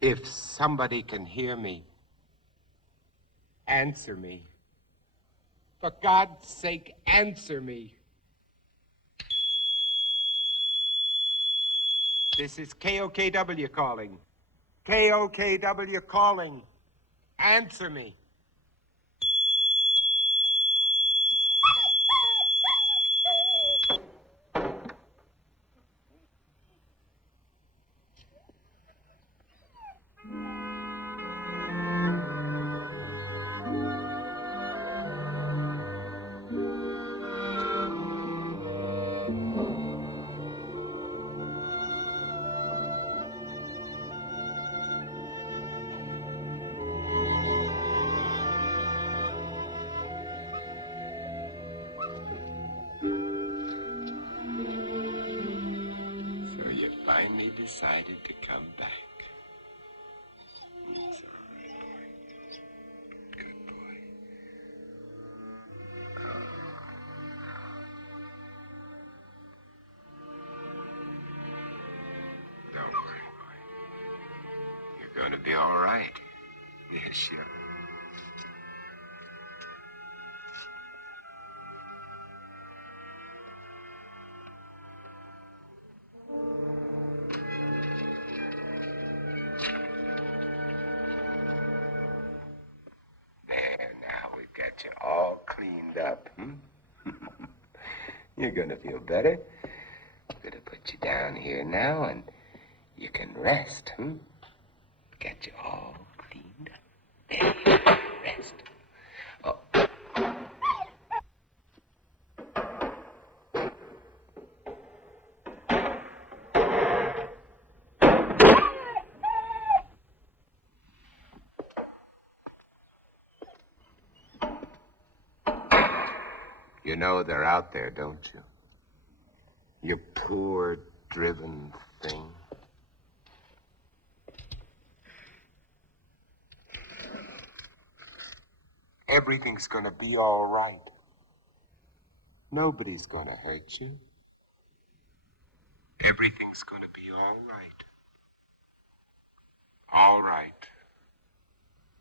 If somebody can hear me, answer me. For God's sake, answer me. This is KOKW calling. KOKW calling. Answer me. Finally decided to come back. It's all right, boy. Good boy. Don't worry, boy. You're going to be all right. Yes, you are. Got you all cleaned up, You're gonna feel better. I'm gonna put you down here now and you can rest, Got you all cleaned up. There you go. Rest. Oh. You know they're out there, don't you? You poor, driven thing. Everything's gonna be all right. Nobody's gonna hurt you. Everything's gonna be all right. All right.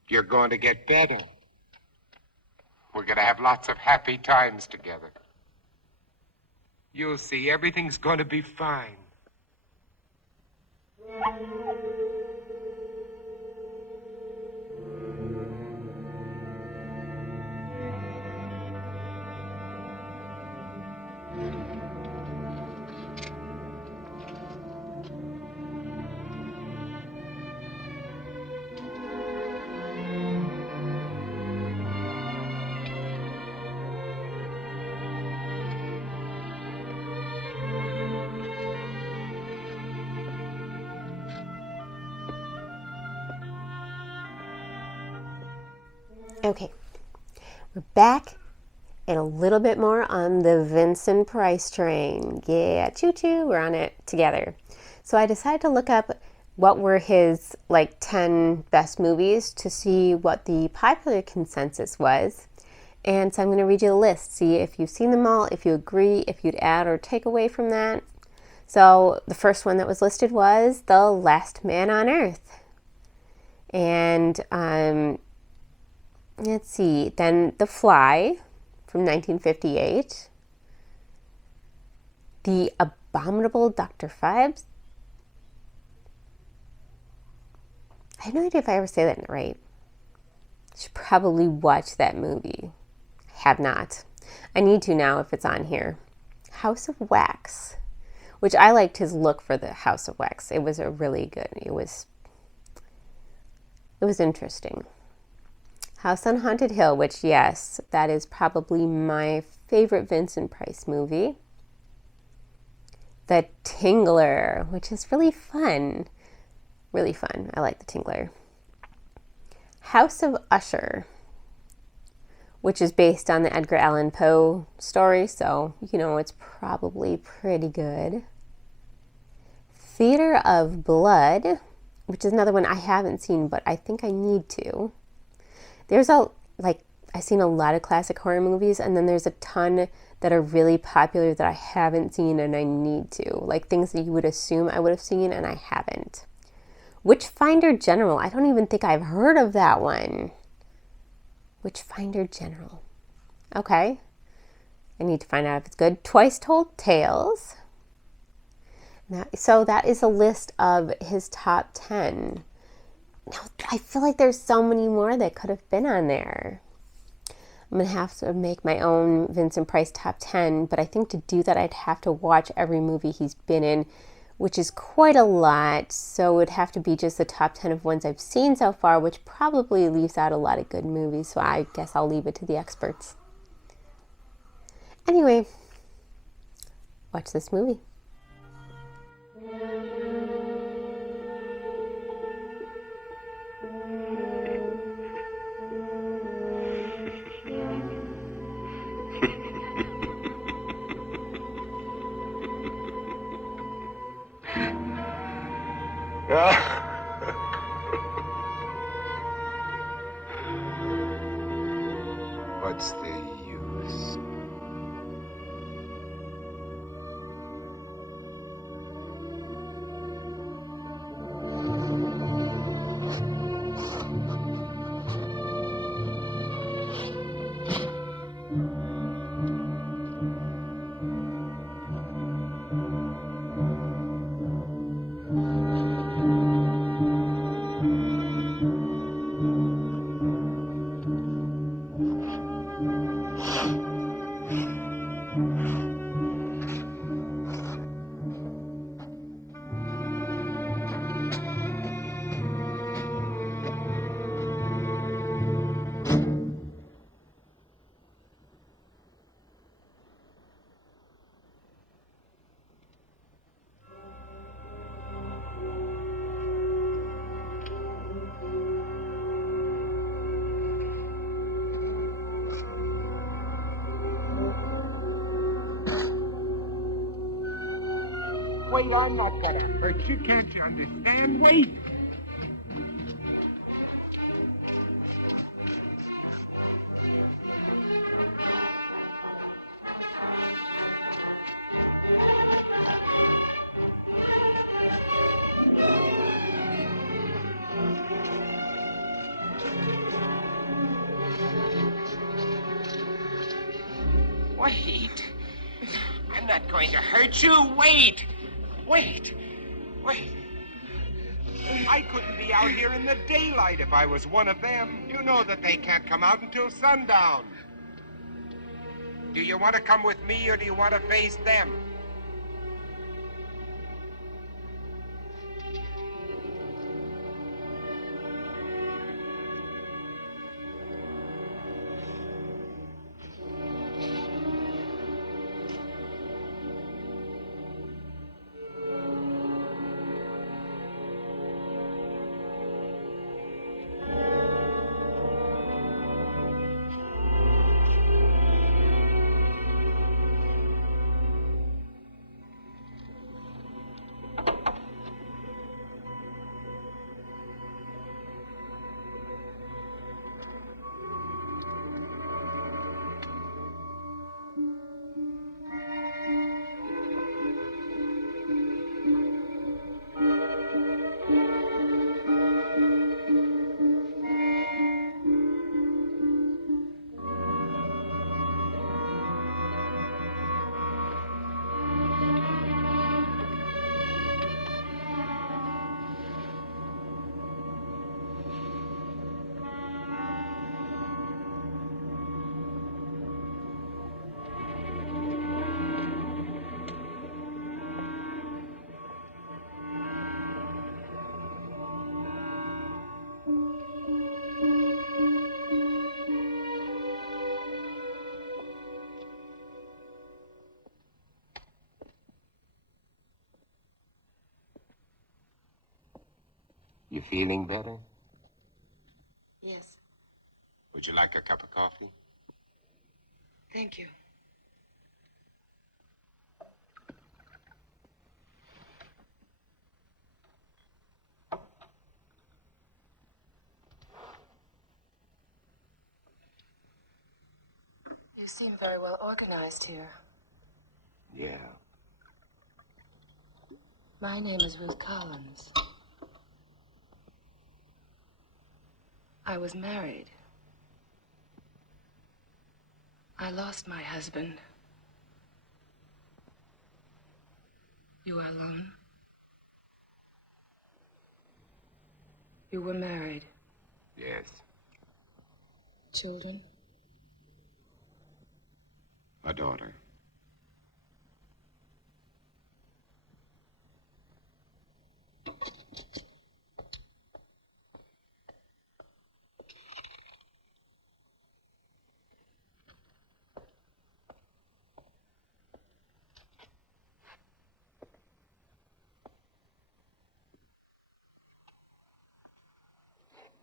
You're going to get better. We're gonna have lots of happy times together. You'll see, everything's gonna be fine. Okay, we're back and a little bit more on the Vincent Price train. Yeah, choo-choo, we're on it together. So I decided to look up what were his 10 best movies to see what the popular consensus was. And so I'm going to read you the list, see if you've seen them all, if you agree, if you'd add or take away from that. So the first one that was listed was The Last Man on Earth. And let's see, then The Fly from 1958. The Abominable Dr. Phibes. I have no idea if I ever say that right. I should probably watch that movie. I have not. I need to now if it's on here. House of Wax, which I liked his look for the House of Wax. It was a really good, it was interesting. House on Haunted Hill, which, yes, that is probably my favorite Vincent Price movie. The Tingler, which is really fun. Really fun. I like The Tingler. House of Usher, which is based on the Edgar Allan Poe story, so, it's probably pretty good. Theater of Blood, which is another one I haven't seen, but I think I need to. There's I've seen a lot of classic horror movies, and then there's a ton that are really popular that I haven't seen and I need to. Things that you would assume I would have seen and I haven't. Witchfinder General. I don't even think I've heard of that one. Witchfinder General. Okay. I need to find out if it's good. Twice Told Tales. So that is a list of his top 10. Now, I feel like there's so many more that could have been on there. I'm going to have to make my own Vincent Price top 10, but I think to do that I'd have to watch every movie he's been in, which is quite a lot, so it would have to be just the top 10 of ones I've seen so far, which probably leaves out a lot of good movies, so I guess I'll leave it to the experts. Anyway, watch this movie. What's the use? Wait, I'm not gonna hurt you. Can't you understand? Wait. Wait. I'm not going to hurt you. Wait. Wait. I couldn't be out here in the daylight if I was one of them. You know that they can't come out until sundown. Do you want to come with me or do you want to face them? You feeling better? Yes, Would you like a cup of coffee? thank you. You seem very well organized here. Yeah. My name is Ruth Collins. I was married. I lost my husband. You are alone? You were married. Yes. Children? A daughter.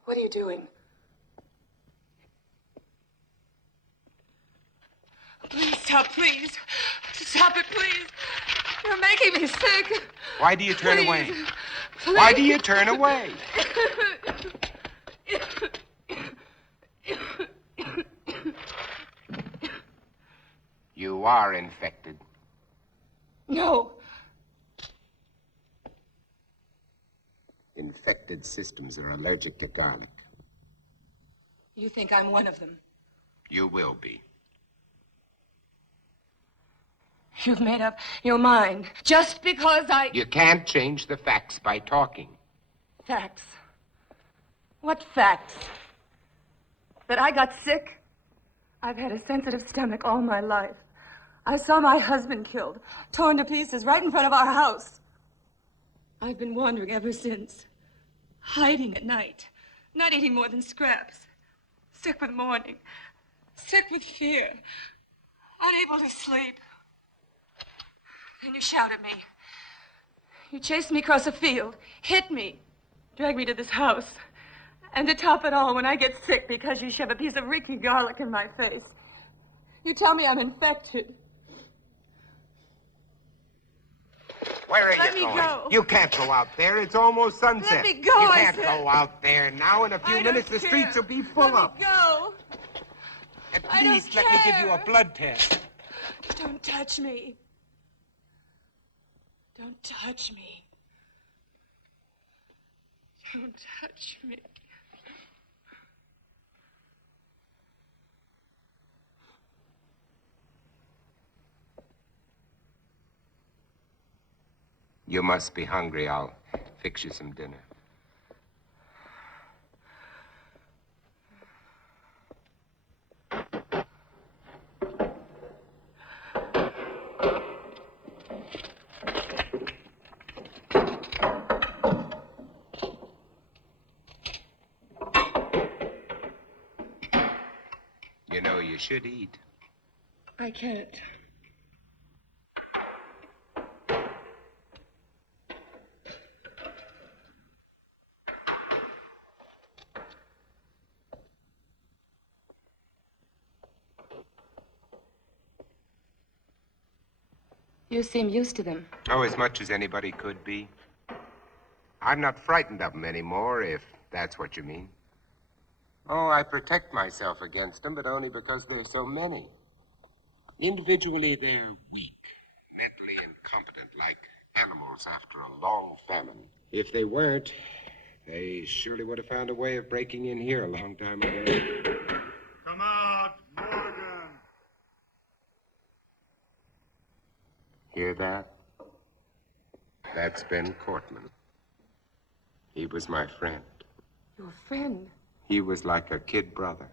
What are you doing? Please stop, please. Stop it, please. You're making me sick. Why do you turn Please. away? Please. Why do you turn away? You are infected. No. Infected systems are allergic to garlic. You think I'm one of them? You will be. You've made up your mind just because I... You can't change the facts by talking. Facts? What facts? That I got sick? I've had a sensitive stomach all my life. I saw my husband killed, torn to pieces right in front of our house. I've been wandering ever since, hiding at night, not eating more than scraps, sick with mourning, sick with fear, unable to sleep. Then you shout at me. You chased me across a field, hit me, dragged me to this house. And to top it all, when I get sick because you shove a piece of reeking garlic in my face, you tell me I'm infected. Where Let me go. You can't go out there. It's almost sunset. Let me go, You I can't said. go out there now. In a few I minutes, don't the streets care. will be full Let up. me go. At least let me give you a blood test. Don't touch me. Don't touch me. Don't touch me. You must be hungry. I'll fix you some dinner. You know, you should eat. I can't. You seem used to them. Oh, as much as anybody could be. I'm not frightened of them anymore, if that's what you mean. Oh, I protect myself against them, but only because there's so many. Individually, they're weak, mentally incompetent, like animals after a long famine. If they weren't, they surely would have found a way of breaking in here a long time ago. Come out, Morgan. Hear that? That's Ben Cortman. He was my friend. Your friend? He was like a kid brother.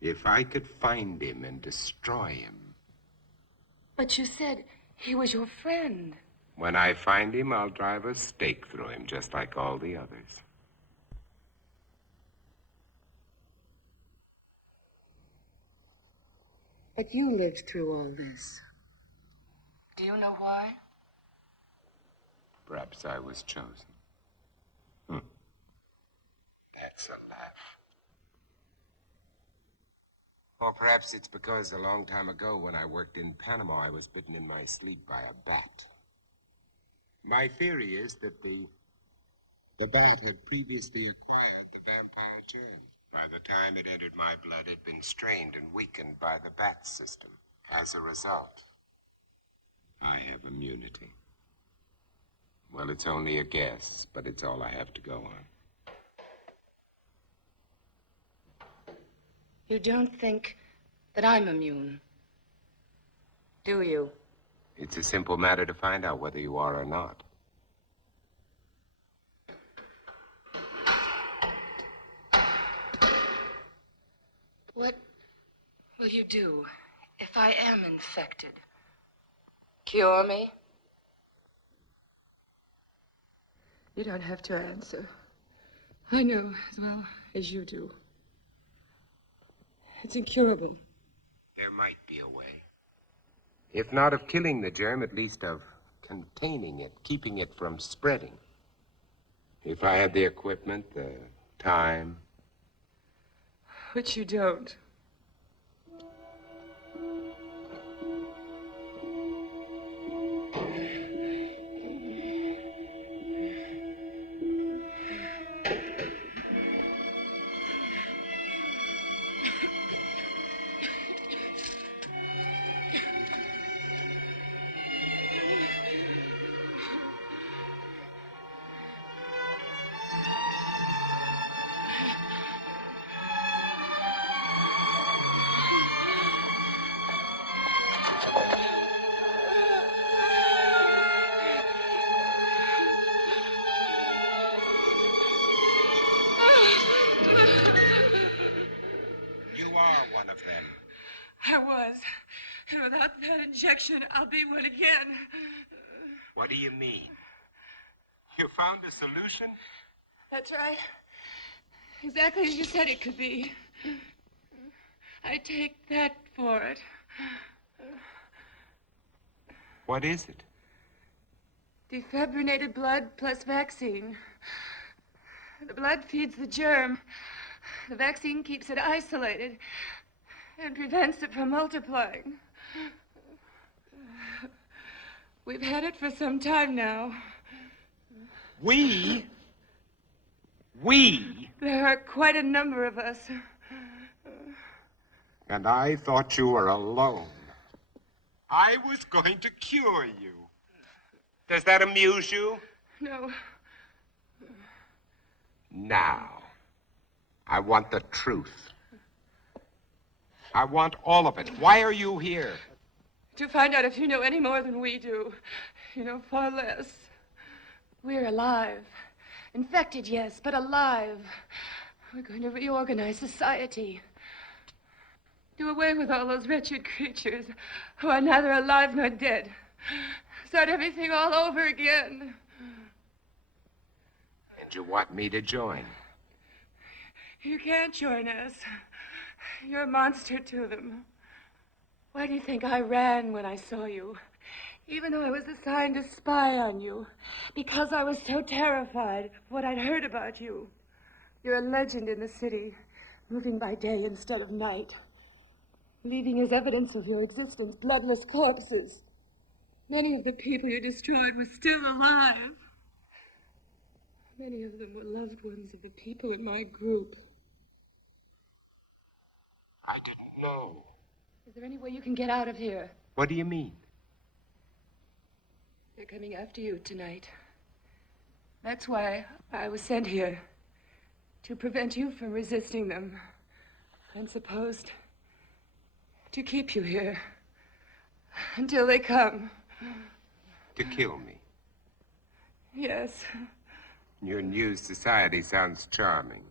If I could find him and destroy him. But you said he was your friend. When I find him, I'll drive a stake through him, just like all the others. But you lived through all this. Do you know why? Perhaps I was chosen. Or perhaps it's because a long time ago when I worked in Panama, I was bitten in my sleep by a bat. My theory is that the bat had previously acquired the vampire germ. By the time it entered my blood, it had been strained and weakened by the bat system. As a result, I have immunity. Well, it's only a guess, but it's all I have to go on. You don't think that I'm immune, do you? It's a simple matter to find out whether you are or not. What will you do if I am infected? Cure me? You don't have to answer. I know as well as you do. It's incurable. There might be a way. If not of killing the germ, at least of containing it, keeping it from spreading. If I had the equipment, the time. Which you don't. I was. And without that injection, I'll be one again. What do you mean? You found a solution? That's right. Exactly as you said it could be. I take that for it. What is it? Defibrinated blood plus vaccine. The blood feeds the germ. The vaccine keeps it isolated and prevents it from multiplying. We've had it for some time now. We? There are quite a number of us. And I thought you were alone. I was going to cure you. Does that amuse you? No. Now, I want the truth. I want all of it. Why are you here? To find out if you know any more than we do. You know far less. We're alive. Infected, yes, but alive. We're going to reorganize society. Do away with all those wretched creatures who are neither alive nor dead. Start everything all over again. And you want me to join? You can't join us. You're a monster to them. Why do you think I ran when I saw you? Even though I was assigned to spy on you. Because I was so terrified of what I'd heard about you. You're a legend in the city, moving by day instead of night. Leaving as evidence of your existence bloodless corpses. Many of the people you destroyed were still alive. Many of them were loved ones of the people in my group. I didn't know. Is there any way you can get out of here? What do you mean? They're coming after you tonight. That's why I was sent here. To prevent you from resisting them. And supposed to keep you here. Until they come. To kill me? Yes. Your new society sounds charming.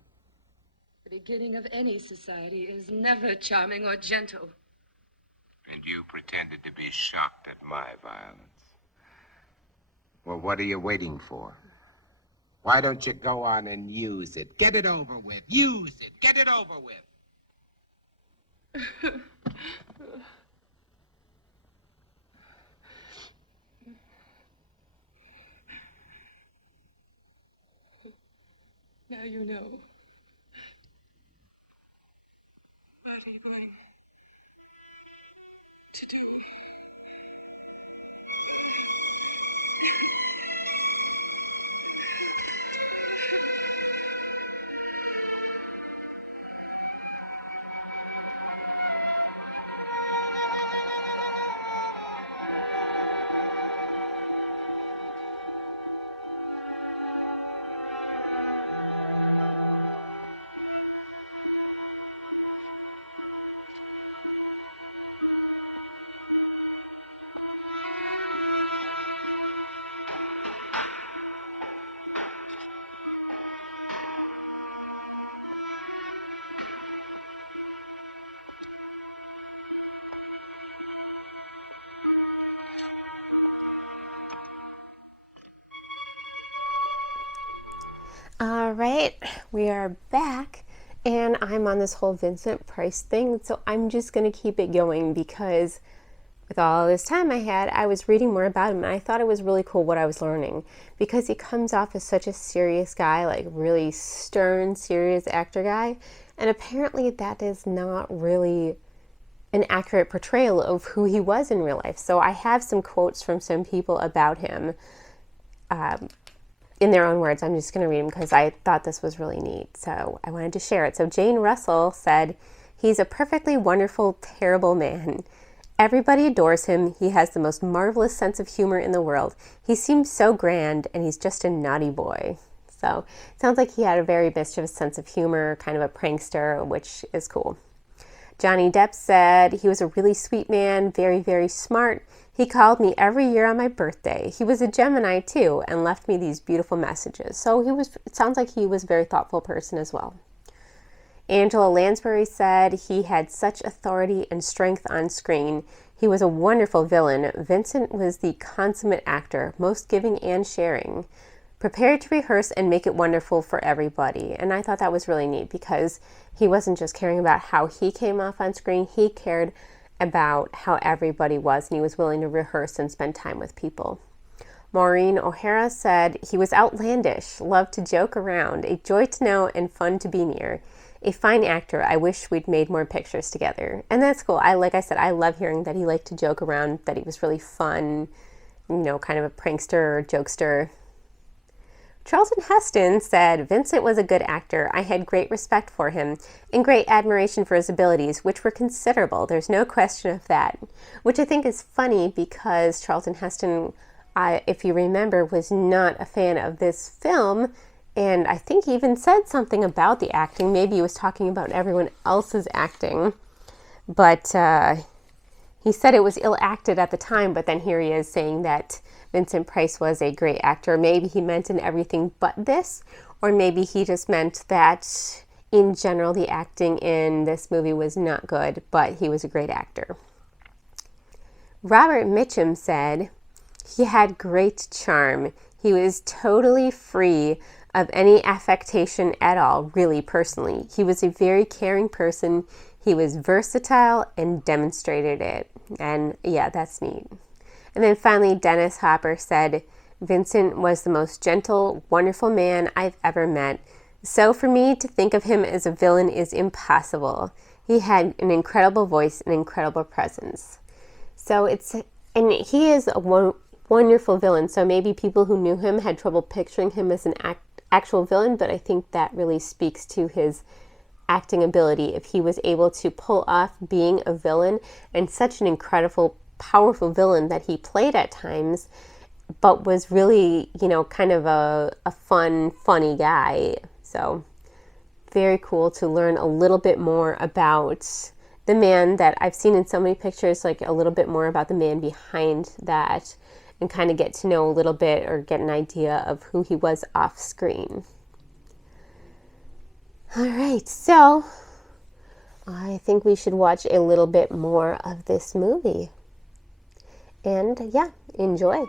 The beginning of any society is never charming or gentle. And you pretended to be shocked at my violence. Well, what are you waiting for? Why don't you go on and use it? Get it over with. Use it. Get it over with. Now you know. Where are you going? All right, we are back, and I'm on this whole Vincent Price thing, so I'm just going to keep it going because with all this time I had, I was reading more about him, and I thought it was really cool what I was learning because he comes off as such a serious guy, like really stern, serious actor guy, and apparently that is not really an accurate portrayal of who he was in real life. So I have some quotes from some people about him. In their own words, I'm just going to read them because I thought this was really neat. So I wanted to share it. So Jane Russell said, "He's a perfectly wonderful, terrible man. Everybody adores him. He has the most marvelous sense of humor in the world. He seems so grand, and he's just a naughty boy." So it sounds like he had a very mischievous sense of humor, kind of a prankster, which is cool. Johnny Depp said, "He was a really sweet man, very, very smart. He called me every year on my birthday. He was a Gemini too and left me these beautiful messages." So it sounds like he was a very thoughtful person as well. Angela Lansbury said, "He had such authority and strength on screen. He was a wonderful villain. Vincent was the consummate actor, most giving and sharing. Prepared to rehearse and make it wonderful for everybody." And I thought that was really neat because he wasn't just caring about how he came off on screen, he cared about how everybody was, and he was willing to rehearse and spend time with people. Maureen O'Hara said, "He was outlandish, loved to joke around, a joy to know and fun to be near. A fine actor. I wish we'd made more pictures together." And that's cool. Like I said, I love hearing that he liked to joke around, that he was really fun, kind of a prankster or jokester. Charlton Heston said, "Vincent was a good actor. I had great respect for him and great admiration for his abilities, which were considerable. There's no question of that." Which I think is funny because Charlton Heston, if you remember, was not a fan of this film. And I think he even said something about the acting. Maybe he was talking about everyone else's acting. But he said it was ill-acted at the time, but then here he is saying that Vincent Price was a great actor. Maybe he meant in everything but this, or maybe he just meant that in general the acting in this movie was not good, but he was a great actor. Robert Mitchum said, "He had great charm. He was totally free of any affectation at all, really, personally. He was a very caring person. He was versatile and demonstrated it." And yeah, that's neat. And then finally, Dennis Hopper said, "Vincent was the most gentle, wonderful man I've ever met. So for me to think of him as a villain is impossible. He had an incredible voice and incredible presence." So and he is a wonderful villain. So maybe people who knew him had trouble picturing him as an actual villain, but I think that really speaks to his acting ability. If he was able to pull off being a villain, and such an incredible, powerful villain that he played at times, but was really, kind of a fun, funny guy. So very cool to learn a little bit more about the man that I've seen in so many pictures, like a little bit more about the man behind that, and kind of get to know a little bit or get an idea of who he was off screen. All right, so I think we should watch a little bit more of this movie. And yeah, enjoy.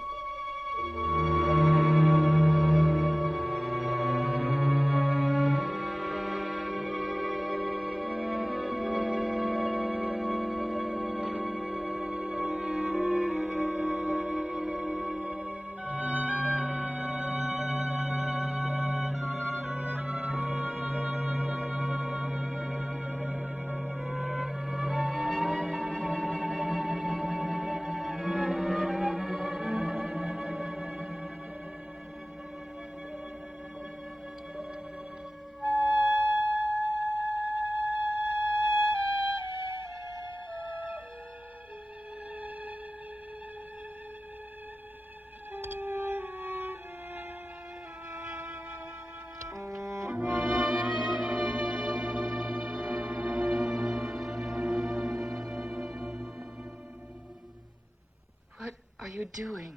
you doing?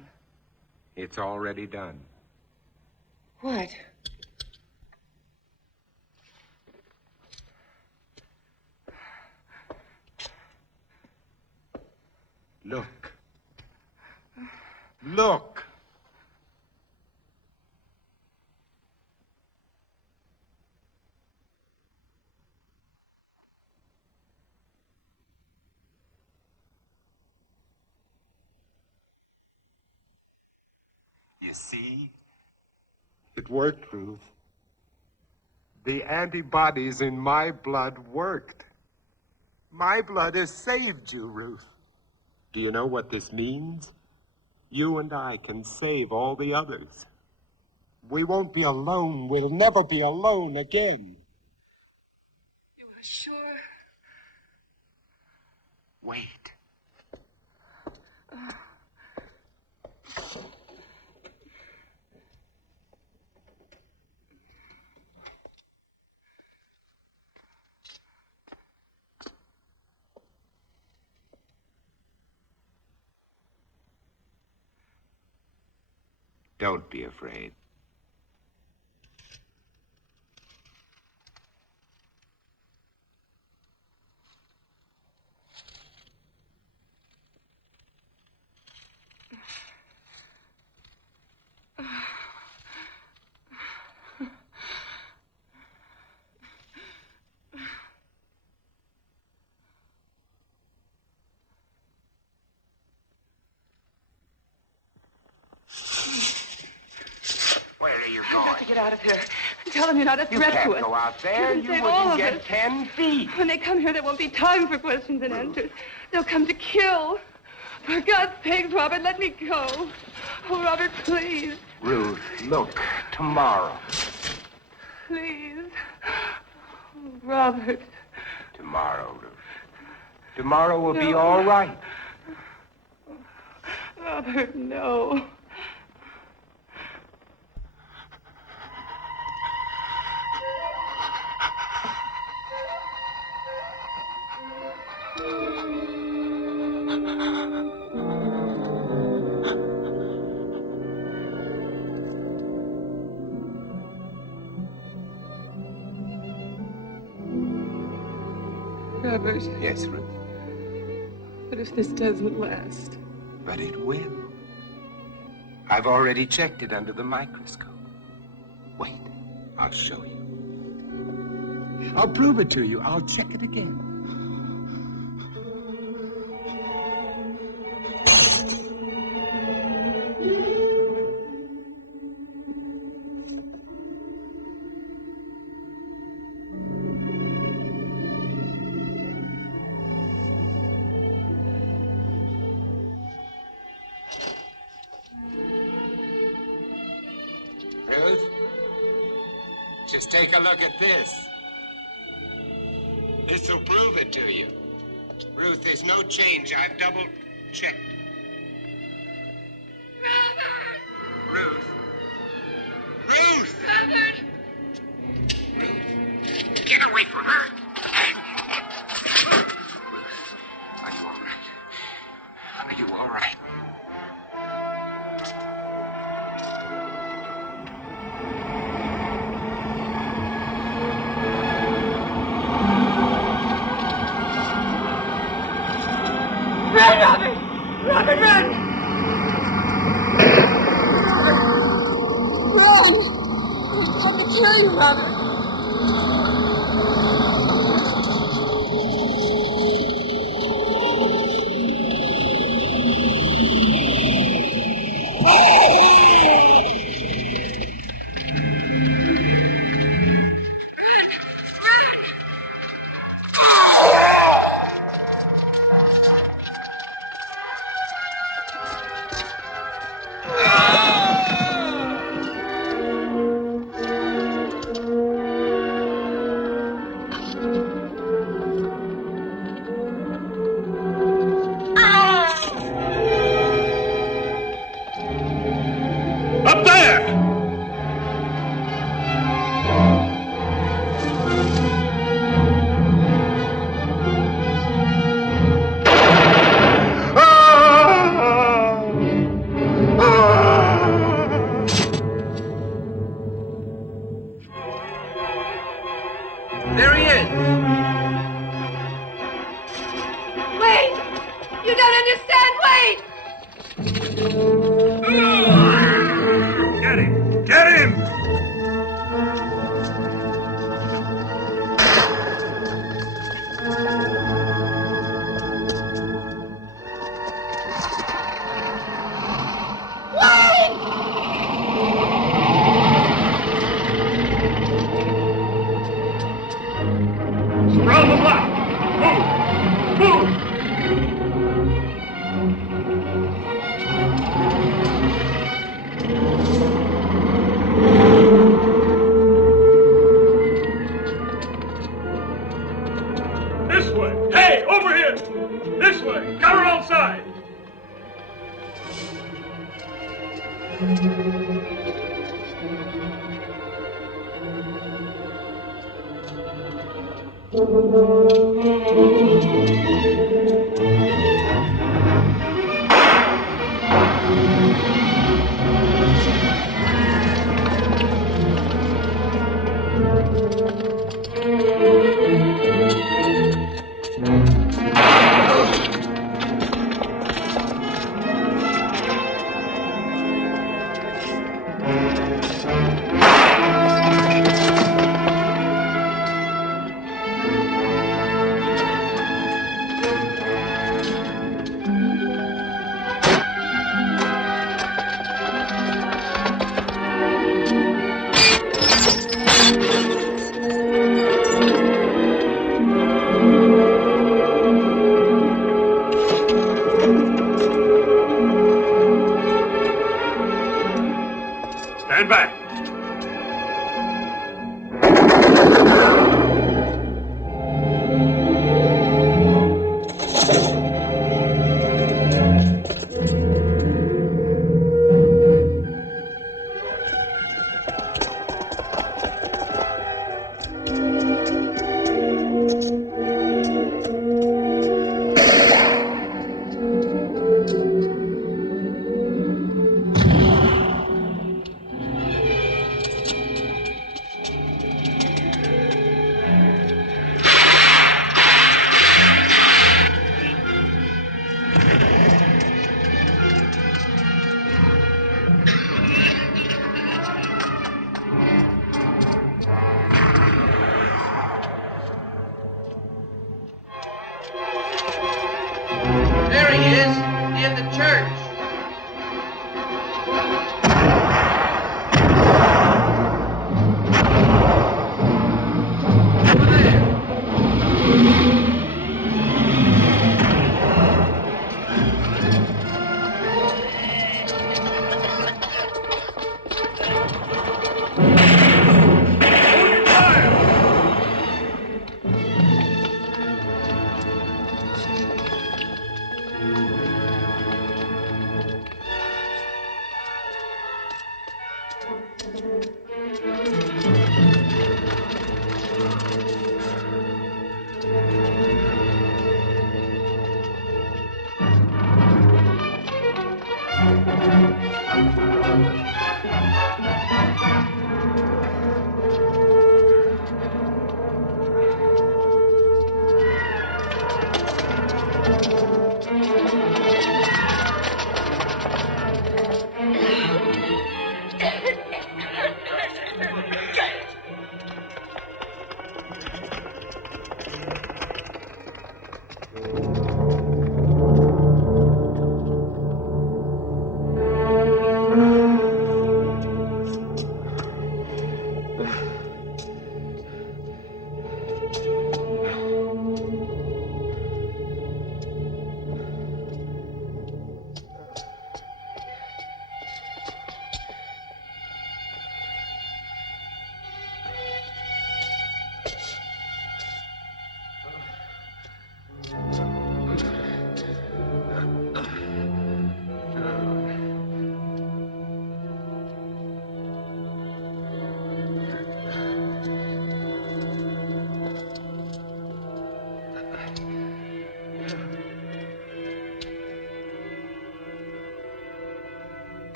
It's already done. What? Look. Look. You see? It worked, Ruth. The antibodies in my blood worked. My blood has saved you, Ruth. Do you know what this means? You and I can save all the others. We won't be alone. We'll never be alone again. You are sure? Wait. Don't be afraid. Where are you going? I've got to get out of here. Tell them you're not a You threat can't to us. go out there. You You can save all wouldn't of get us. 10 feet. When they come here, there won't be time for questions and answers. They'll come to kill. For God's sakes, Robert, let me go. Oh, Robert, please. Ruth, look, tomorrow. Please. Oh, Robert. Tomorrow, Ruth. Tomorrow will be all right. Robert, no. Robert, Yes, Ruth. what if this doesn't last? But it will. I've already checked it under the microscope. Wait, I'll show you. I'll prove it to you. I'll check it again. Ruth, just take a look at this. This'll prove it to you. Ruth, there's no change. I've double-checked. Robert! Ruth! Ruth! Robert! Ruth! Get away from her! Ruth, are you all right? Are you all right? Run, Robert! Robert, run! Wait! You don't understand! Wait! Get him! Get him! Surround the block! Move! Move! This way! Hey, over here! This way! Got her outside! Stand back. There he is, in the church. Over there.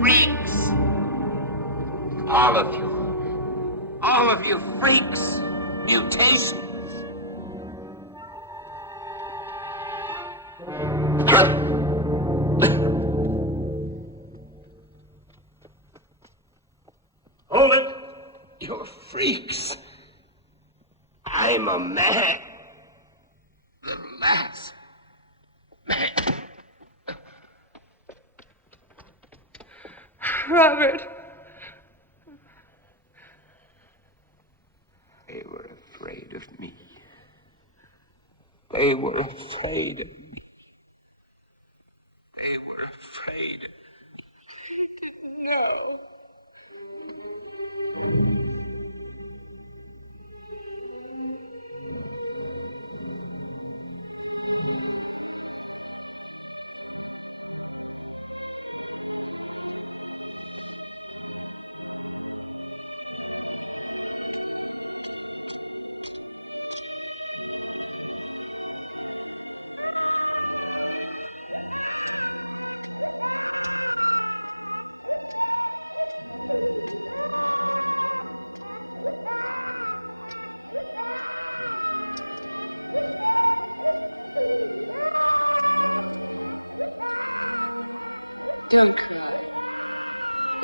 Freaks! All of you. All of you freaks. Mutations. Hold it! You're freaks. I'm a man. The last man. Robert. They were afraid of me. They were afraid of me. They were afraid.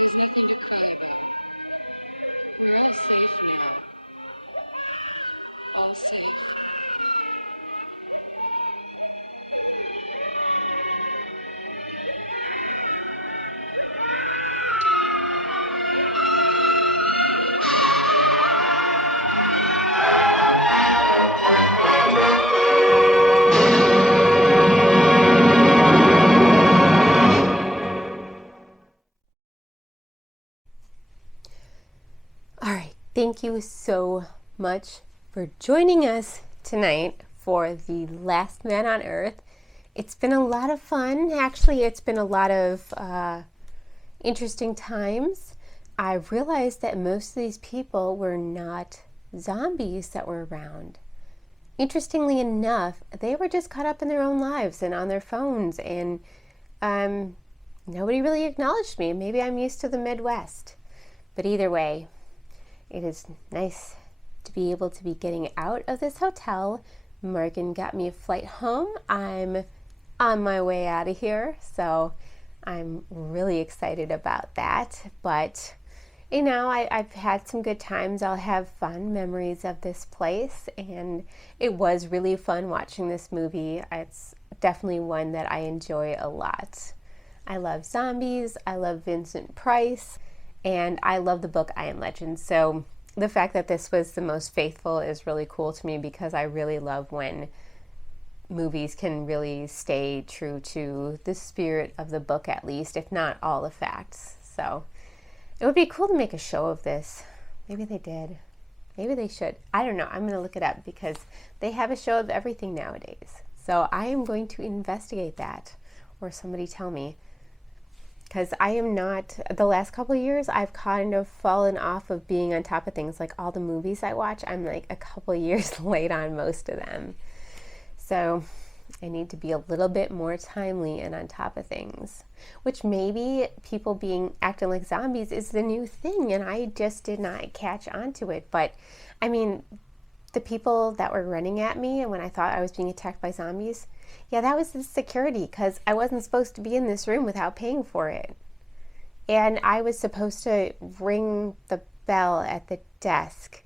There's nothing to cry about. We're all safe now. All safe. All right, thank you so much for joining us tonight for The Last Man on Earth. It's been a lot of fun. Actually, it's been a lot of interesting times. I realized that most of these people were not zombies that were around. Interestingly enough, they were just caught up in their own lives and on their phones, and nobody really acknowledged me. Maybe I'm used to the Midwest. But either way, it is nice to be able to be getting out of this hotel. Morgan got me a flight home. I'm on my way out of here, so I'm really excited about that. But you know, I've had some good times. I'll have fond memories of this place, and it was really fun watching this movie. It's definitely one that I enjoy a lot. I love zombies, I love Vincent Price, and I love the book I Am Legend. So the fact that this was the most faithful is really cool to me, because I really love when movies can really stay true to the spirit of the book, at least, if not all the facts. So it would be cool to make a show of this. Maybe they did. Maybe they should. I don't know. I'm going to look it up, because they have a show of everything nowadays. So I am going to investigate that, or somebody tell me. Because I am not, the last couple of years, I've kind of fallen off of being on top of things. Like all the movies I watch, I'm like a couple of years late on most of them. So I need to be a little bit more timely and on top of things. Which maybe people acting like zombies is the new thing, and I just did not catch on to it. But I mean, the people that were running at me, and when I thought I was being attacked by zombies, yeah, that was the security, because I wasn't supposed to be in this room without paying for it. And I was supposed to ring the bell at the desk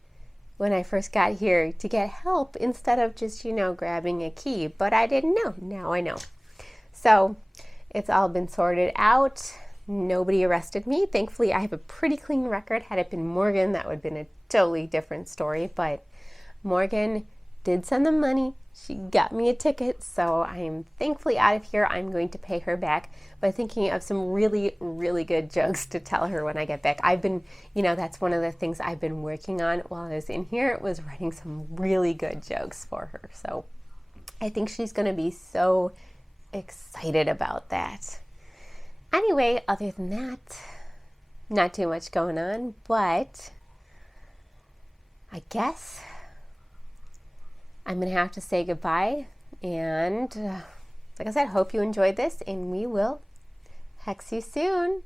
when I first got here to get help, instead of just, grabbing a key. But I didn't know. Now I know. So it's all been sorted out. Nobody arrested me. Thankfully, I have a pretty clean record. Had it been Morgan, that would have been a totally different story. But Morgan did send the money. She got me a ticket, so I am thankfully out of here. I'm going to pay her back by thinking of some really, really good jokes to tell her when I get back. I've been, that's one of the things I've been working on while I was in here, was writing some really good jokes for her. So I think she's going to be so excited about that. Anyway, other than that, not too much going on, but I guess I'm going to have to say goodbye, and like I said, hope you enjoyed this, and we will hex you soon.